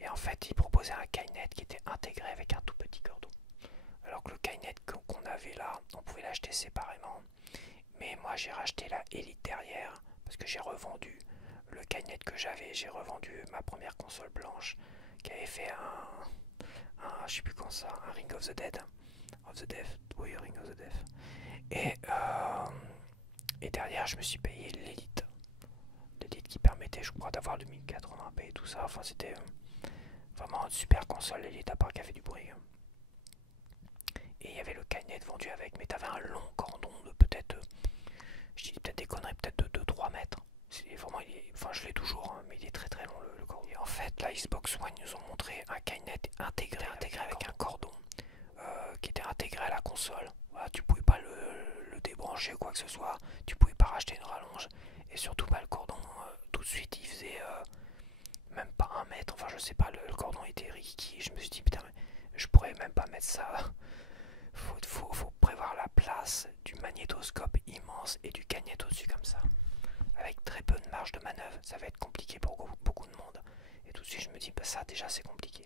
Et en fait ils proposaient un Kinect qui était intégré avec un tout petit cordon. Alors que le Kinect qu'on avait là, on pouvait l'acheter séparément. Mais moi j'ai racheté la Elite derrière, parce que j'ai revendu le Kinect que j'avais, j'ai revendu ma première console blanche qui avait fait je sais plus comment ça, un Ring of the Dead, of the Death, oui Ring of the Death. Et derrière je me suis payé l'Elite qui permettait je crois d'avoir le 1080p et tout ça, enfin c'était vraiment une super console l'Elite à part qu'elle fait du bruit. Et il y avait le Kinect vendu avec, mais t'avais un long cordon de peut-être, je dis peut-être des conneries, peut-être de 2-3 mètres. Vraiment, enfin je l'ai toujours, hein, mais il est très très long le cordon. Et en fait, la Xbox One nous ont montré un Kinect intégré avec un cordon qui était intégré à la console. Voilà, tu pouvais pas le débrancher ou quoi que ce soit, tu pouvais pas racheter une rallonge. Et surtout, bah, le cordon, tout de suite, il faisait même pas 1 mètre, enfin je sais pas, le cordon était riki. Je me suis dit, putain, mais je pourrais même pas mettre ça. Faut prévoir la place du magnétoscope immense et du Kinect au-dessus comme ça. Avec très peu de marge de manœuvre, ça va être compliqué pour beaucoup de monde. Et tout de suite je me dis, bah ça déjà c'est compliqué.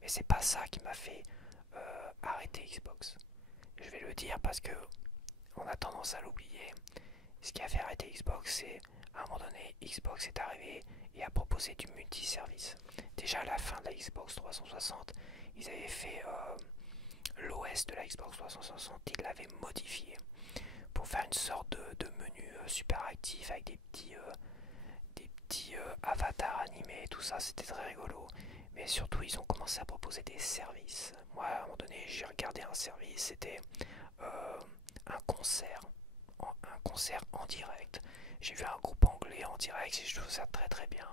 Mais c'est pas ça qui m'a fait arrêter Xbox. Je vais le dire parce que on a tendance à l'oublier. Ce qui a fait arrêter Xbox, c'est à un moment donné, Xbox est arrivé et a proposé du multiservice. Déjà à la fin de la Xbox 360, ils avaient fait l'OS de la Xbox 360, ils l'avaient modifié pour faire une sorte de menu super actif avec des petits avatars animés et tout ça, c'était très rigolo. Mais surtout, ils ont commencé à proposer des services. Moi, à un moment donné, j'ai regardé un service, c'était euh, un concert, un concert en direct. J'ai vu un groupe anglais en direct et je trouve ça très très bien.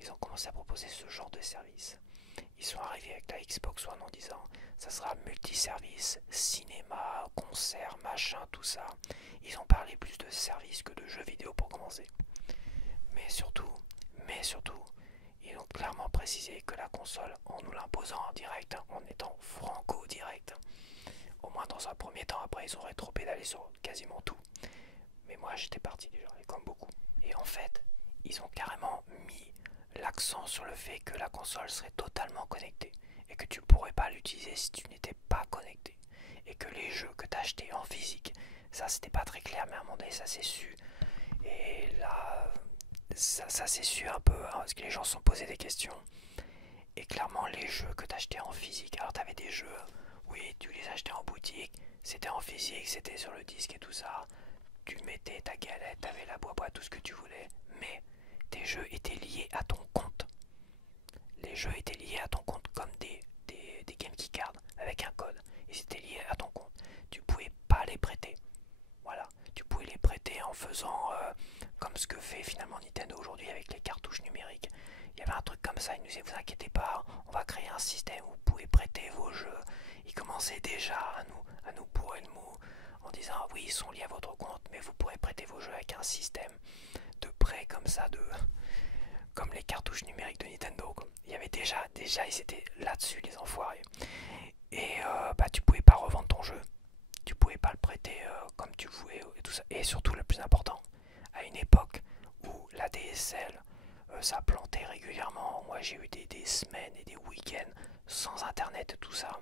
Ils ont commencé à proposer ce genre de service. Ils sont arrivés avec la Xbox One en disant ça sera multiservice, cinéma, concert, machin, tout ça. Ils ont parlé plus de services que de jeux vidéo pour commencer. Mais surtout, ils ont clairement précisé que la console, en nous l'imposant en direct, en étant franco-direct, au moins dans un premier temps, après ils auraient trop pédalé sur quasiment tout. Mais moi j'étais parti déjà, et comme beaucoup. Et en fait, ils ont carrément mis l'accent sur le fait que la console serait totalement connectée et que tu pourrais pas l'utiliser si tu n'étais pas connecté. Et que les jeux que tu achetais en physique, ça c'était pas très clair, mais à un moment donné ça s'est su. Et là, ça s'est su un peu, hein, parce que les gens se sont posés des questions. Et clairement, les jeux que tu achetais en physique, alors tu avais des jeux, oui, tu les achetais en boutique, c'était en physique, c'était sur le disque et tout ça. Tu mettais ta galette, tu avais la boîte, tout ce que tu voulais, mais tes jeux étaient liés à ton compte. Les jeux étaient liés à ton compte comme des Game Key Cards avec un code. Ils étaient liés à ton compte. Tu pouvais pas les prêter. Voilà, tu pouvais les prêter en faisant comme ce que fait finalement Nintendo aujourd'hui avec les cartouches numériques. Il y avait un truc comme ça, il nous disait vous inquiétez pas, on va créer un système où vous pouvez prêter vos jeux. Ils commençaient déjà à nous bourrer le mot en disant oui ils sont liés à votre compte mais vous pourrez prêter vos jeux avec un système de prêt comme ça, comme les cartouches numériques de Nintendo. Il y avait déjà ils étaient là-dessus les enfoirés. Et bah tu pouvais pas revendre ton jeu. Tu pouvais pas le prêter comme tu voulais et tout ça. Et surtout le plus important, à une époque où la DSL ça plantait régulièrement. Moi j'ai eu des semaines et des week-ends sans internet et tout ça.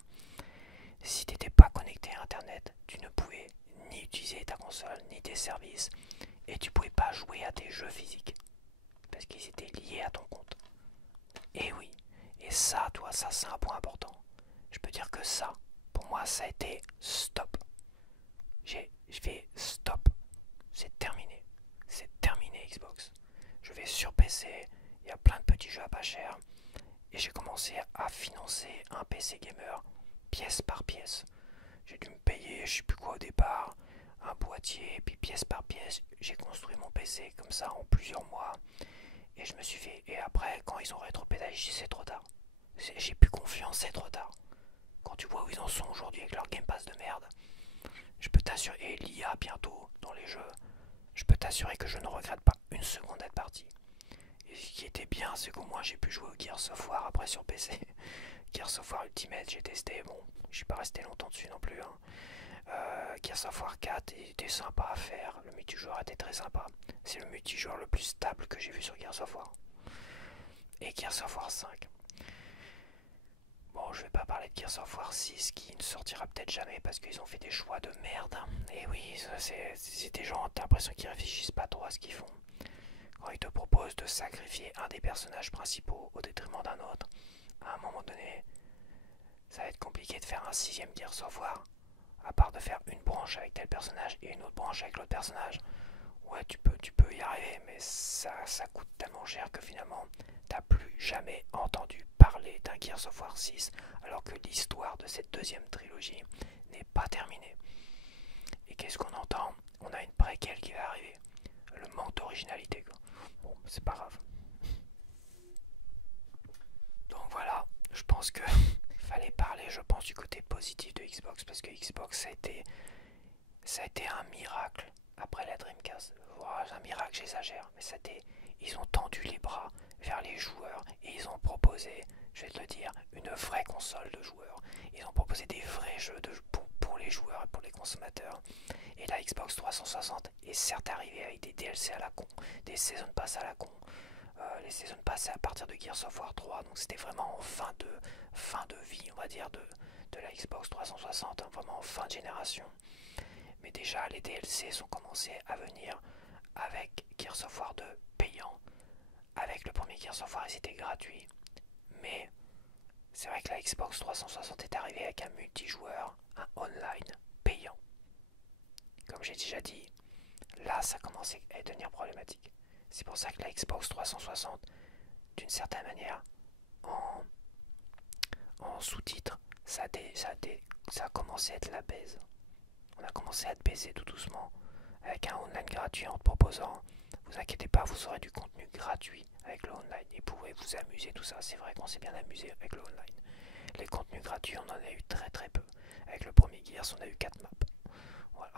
Si t'étais pas connecté à internet, tu ne pouvais ni utiliser ta console ni tes services et tu pouvais pas jouer à tes jeux physiques parce qu'ils étaient liés à ton compte. Et oui, et ça, toi, ça c'est un point important. Je peux dire que ça, pour moi, ça a été stop. Je fais stop. C'est terminé. C'est terminé Xbox. Je vais sur PC, il y a plein de petits jeux à pas cher. et j'ai commencé à financer un PC gamer pièce par pièce. J'ai dû me payer, je sais plus quoi au départ, un boîtier, puis pièce par pièce, j'ai construit mon PC comme ça en plusieurs mois. Et je me suis fait. Et après, quand ils ont rétropédalé, c'est trop tard. J'ai plus confiance, c'est trop tard. Quand tu vois où ils en sont aujourd'hui avec leur Game Pass de merde, je peux t'assurer, et l'IA bientôt dans les jeux, je peux t'assurer que je ne regrette pas une seconde d'être parti. Et ce qui était bien, c'est qu'au moins j'ai pu jouer au Gears of War après sur PC. Gears of War Ultimate, j'ai testé, bon, je suis pas resté longtemps dessus non plus. Hein. Gears of War 4 était sympa à faire, le multijoueur était très sympa. C'est le multijoueur le plus stable que j'ai vu sur Gears of War. Et Gears of War 5. Bon, je vais pas parler de Gears of War 6 qui ne sortira peut-être jamais parce qu'ils ont fait des choix de merde. Et oui, c'est des gens, t'as l'impression qu'ils réfléchissent pas trop à ce qu'ils font. Quand ils te proposent de sacrifier un des personnages principaux au détriment d'un autre, à un moment donné, ça va être compliqué de faire un sixième Gears of War. À part de faire une branche avec tel personnage et une autre branche avec l'autre personnage. Ouais, tu peux y arriver, mais ça coûte tellement cher que finalement, t'as plus jamais entendu parler d'un Gears of War 6, alors que l'histoire de cette deuxième trilogie n'est pas terminée. Et qu'est-ce qu'on entend? On a une préquelle qui va arriver. Le manque d'originalité, quoi. Bon, c'est pas grave. Donc voilà, je pense que fallait parler, je pense, du côté positif de Xbox, parce que Xbox, ça a été un miracle après la Dreamcast. Voilà, un miracle, j'exagère, mais ils ont tendu les bras vers les joueurs et ils ont proposé, je vais te le dire, une vraie console de joueurs. Ils ont proposé des vrais jeux pour les joueurs et pour les consommateurs. Et la Xbox 360 est certes arrivée avec des DLC à la con, des Season Pass à la con. Les Season Pass à partir de Gears of War 3, donc c'était vraiment en fin de vie, on va dire, de la Xbox 360, hein, vraiment en fin de génération. Mais déjà, les DLC sont commencés à venir avec Gears of War 2 payant. Avec le premier Gears of War, ils étaient gratuits. Mais c'est vrai que la Xbox 360 est arrivée avec un multijoueur, un online payant. Comme j'ai déjà dit, là, ça commençait à devenir problématique. C'est pour ça que la Xbox 360, d'une certaine manière, en sous-titre, ça a commencé à être la baise. On a commencé à être baisé tout doucement avec un online gratuit en te proposant, vous inquiétez pas, vous aurez du contenu gratuit avec le online et pourrez vous amuser, tout ça. C'est vrai qu'on s'est bien amusé avec le online. Les contenus gratuits, on en a eu très très peu. Avec le premier Gears, on a eu 4 maps. Voilà.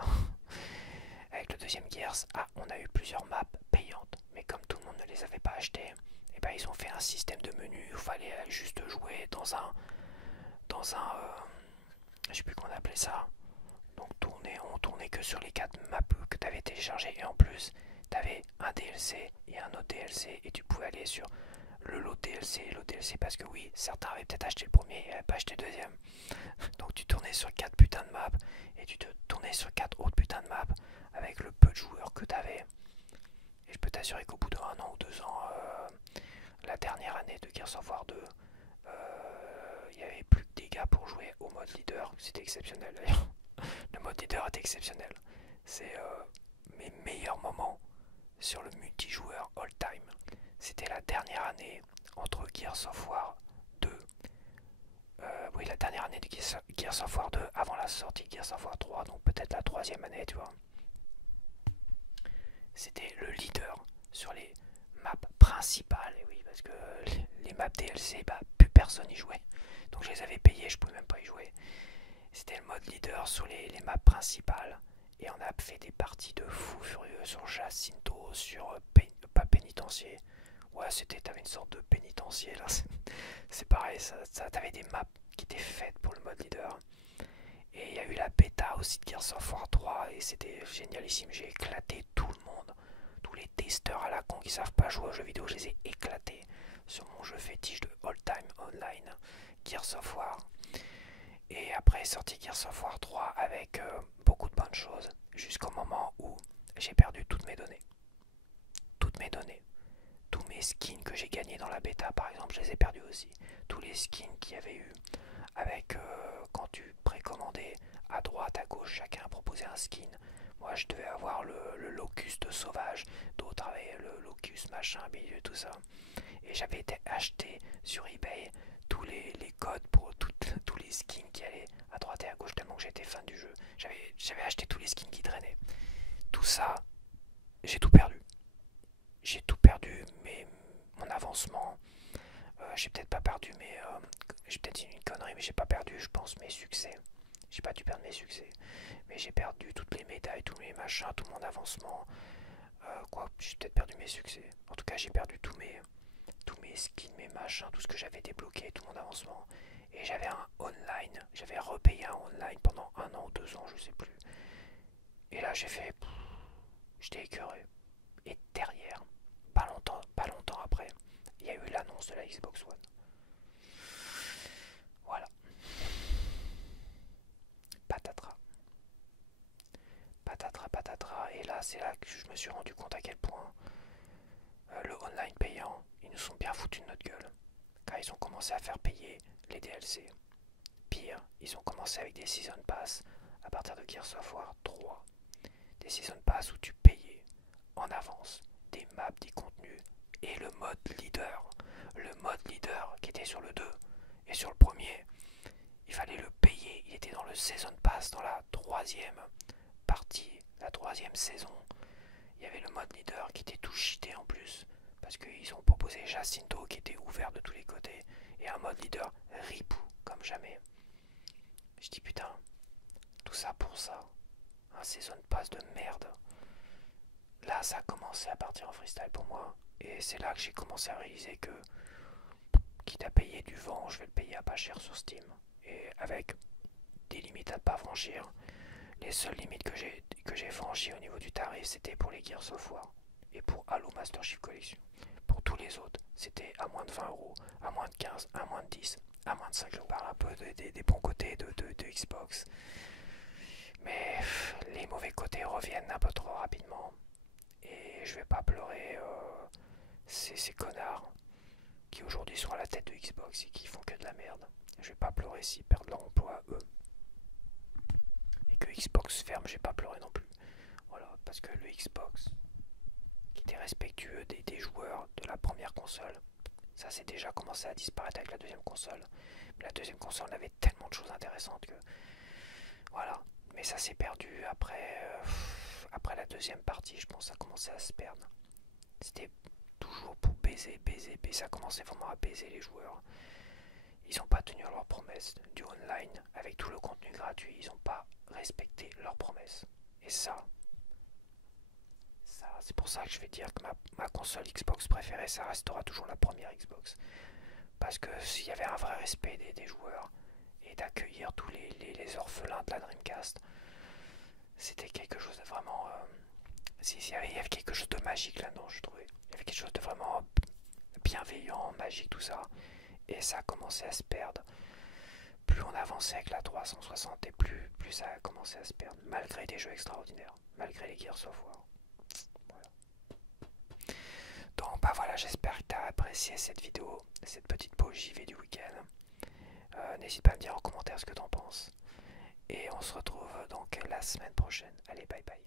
Avec le deuxième Gears, on a eu plusieurs maps payantes, mais comme tout le monde ne les avait pas achetées, et ben ils ont fait un système de menu où il fallait juste jouer dans un je sais plus comment on appelait ça. Donc on tournait que sur les 4 maps que tu avais téléchargées et en plus tu avais un DLC et un autre DLC et tu pouvais aller sur le lot DLC et l'autre DLC parce que oui, certains avaient peut-être acheté le premier et n'avaient pas acheté le deuxième. Donc tu tournais sur 4 putains de maps et tu te tournais sur 4 autres putains de maps avec le peu de joueurs que tu avais. Et je peux t'assurer qu'au bout d'un an ou 2 ans, la dernière année de Gears of War 2, il n'y avait plus que des gars pour jouer au mode leader. C'était exceptionnel d'ailleurs. Le mode leader était exceptionnel. C'est mes meilleurs moments sur le multijoueur all time. C'était la dernière année entre Gears of War 2. Oui, la dernière année de Gears of War 2 avant la sortie de Gears of War 3, donc peut-être la troisième année, tu vois. C'était le leader sur les maps principales. Et oui, parce que les maps DLC, bah, plus personne y jouait. Donc je les avais payés, je pouvais même pas y jouer. C'était le mode leader sur les maps principales. Et on a fait des parties de fou furieux sur Jacinto, sur pas pénitencier. Ouais, t'avais une sorte de pénitencier là. C'est pareil, t'avais des maps qui étaient faites pour le mode leader. Et il y a eu la bêta aussi de Gears of War 3 et c'était génialissime. J'ai éclaté tout le monde. Tous les testeurs à la con qui savent pas jouer aux jeux vidéo, je les ai éclatés sur mon jeu fétiche de all time online, Gears of War. Et après est sorti Gears of War 3 avec beaucoup de bonnes choses, jusqu'au moment où j'ai perdu toutes mes données. Toutes mes données. Tous mes skins que j'ai gagnés dans la bêta par exemple, je les ai perdus aussi. Tous les skins qu'il y avait eu avec quand tu précommandais à droite, à gauche, chacun proposait un skin Moi je devais avoir le Locust sauvage, d'autres avaient le Locust machin, milieu, tout ça. Et j'avais été acheté sur eBay tous les codes pour tous les skins qui allaient à droite et à gauche tellement que j'étais fan du jeu. J'avais acheté tous les skins qui traînaient. Tout ça, j'ai tout perdu. J'ai tout perdu, mais mon avancement, j'ai peut-être pas perdu, mais j'ai peut-être dit une connerie, mais j'ai pas perdu, je pense, mes succès. J'ai pas dû perdre mes succès, mais j'ai perdu toutes les médailles, tous mes machins, tout mon avancement. Quoi, j'ai peut-être perdu mes succès. En tout cas, j'ai perdu tous mes skins, mes machins, tout ce que j'avais débloqué, tout mon avancement. Et j'avais un online, j'avais repayé un online pendant 1 an ou 2 ans, je sais plus. Et là, j'ai fait, j'étais écœuré. Et derrière, pas longtemps après, il y a eu l'annonce de la Xbox One. Voilà, patatras, patatras, patatras. Et là, c'est là que je me suis rendu compte à quel point le online payant, ils nous sont bien foutus de notre gueule. Car ils ont commencé à faire payer les DLC. Pire, ils ont commencé avec des Season Pass à partir de Gears of War 3. Des Season Pass où tu payais en avance des maps, des contenus et le mode leader. Le mode leader qui était sur le 2 et sur le premier, il fallait le payer. Il était dans le Season Pass, dans la troisième partie, la troisième saison. Il y avait le mode leader qui était tout cheaté en plus. Parce qu'ils ont proposé Jacinto qui était ouvert de tous les côtés. Et un mode leader ripou comme jamais. Je dis putain, tout ça pour ça. Un season pass de merde. Là ça a commencé à partir en freestyle pour moi. Et c'est là que j'ai commencé à réaliser que quitte à payer du vent, je vais le payer à pas cher sur Steam. Et avec des limites à ne pas franchir. Les seules limites que j'ai franchies au niveau du tarif, c'était pour les Gears of War et pour Halo Master Chief Collection. Pour tous les autres, c'était à moins de 20 €, à moins de 15, à moins de 10, à moins de 5. Je parle un peu des bons côtés de Xbox. Mais les mauvais côtés reviennent un peu trop rapidement. Et je vais pas pleurer ces connards qui aujourd'hui sont à la tête de Xbox et qui font que de la merde. Je vais pas pleurer s'ils perdent leur emploi eux. Et que Xbox ferme, j'ai pas pleuré non plus. Voilà, parce que le Xbox, qui était respectueux des joueurs de la première console, ça s'est déjà commencé à disparaître avec la deuxième console. Mais la deuxième console avait tellement de choses intéressantes que... Voilà, mais ça s'est perdu après la deuxième partie, je pense que ça commençait à se perdre. C'était toujours pour baiser, baiser, baiser, ça commençait vraiment à baiser les joueurs. Ils n'ont pas tenu leur promesse du online avec tout le contenu gratuit, ils n'ont pas respecté leurs promesses. Et ça c'est pour ça que je vais dire que ma console Xbox préférée, ça restera toujours la première Xbox. Parce que s'il y avait un vrai respect des joueurs et d'accueillir tous les orphelins de la Dreamcast, c'était quelque chose de vraiment... il y avait quelque chose de magique là-dedans, je trouvais. Il y avait quelque chose de vraiment bienveillant, magique, tout ça. Et ça a commencé à se perdre. Plus on avançait avec la 360 et plus ça a commencé à se perdre. Malgré des jeux extraordinaires. Malgré les Gears of War. Voilà. Donc bah voilà, j'espère que tu as apprécié cette vidéo, cette petite pause JV du week-end. N'hésite pas à me dire en commentaire ce que tu en penses. Et on se retrouve donc la semaine prochaine. Allez, bye bye.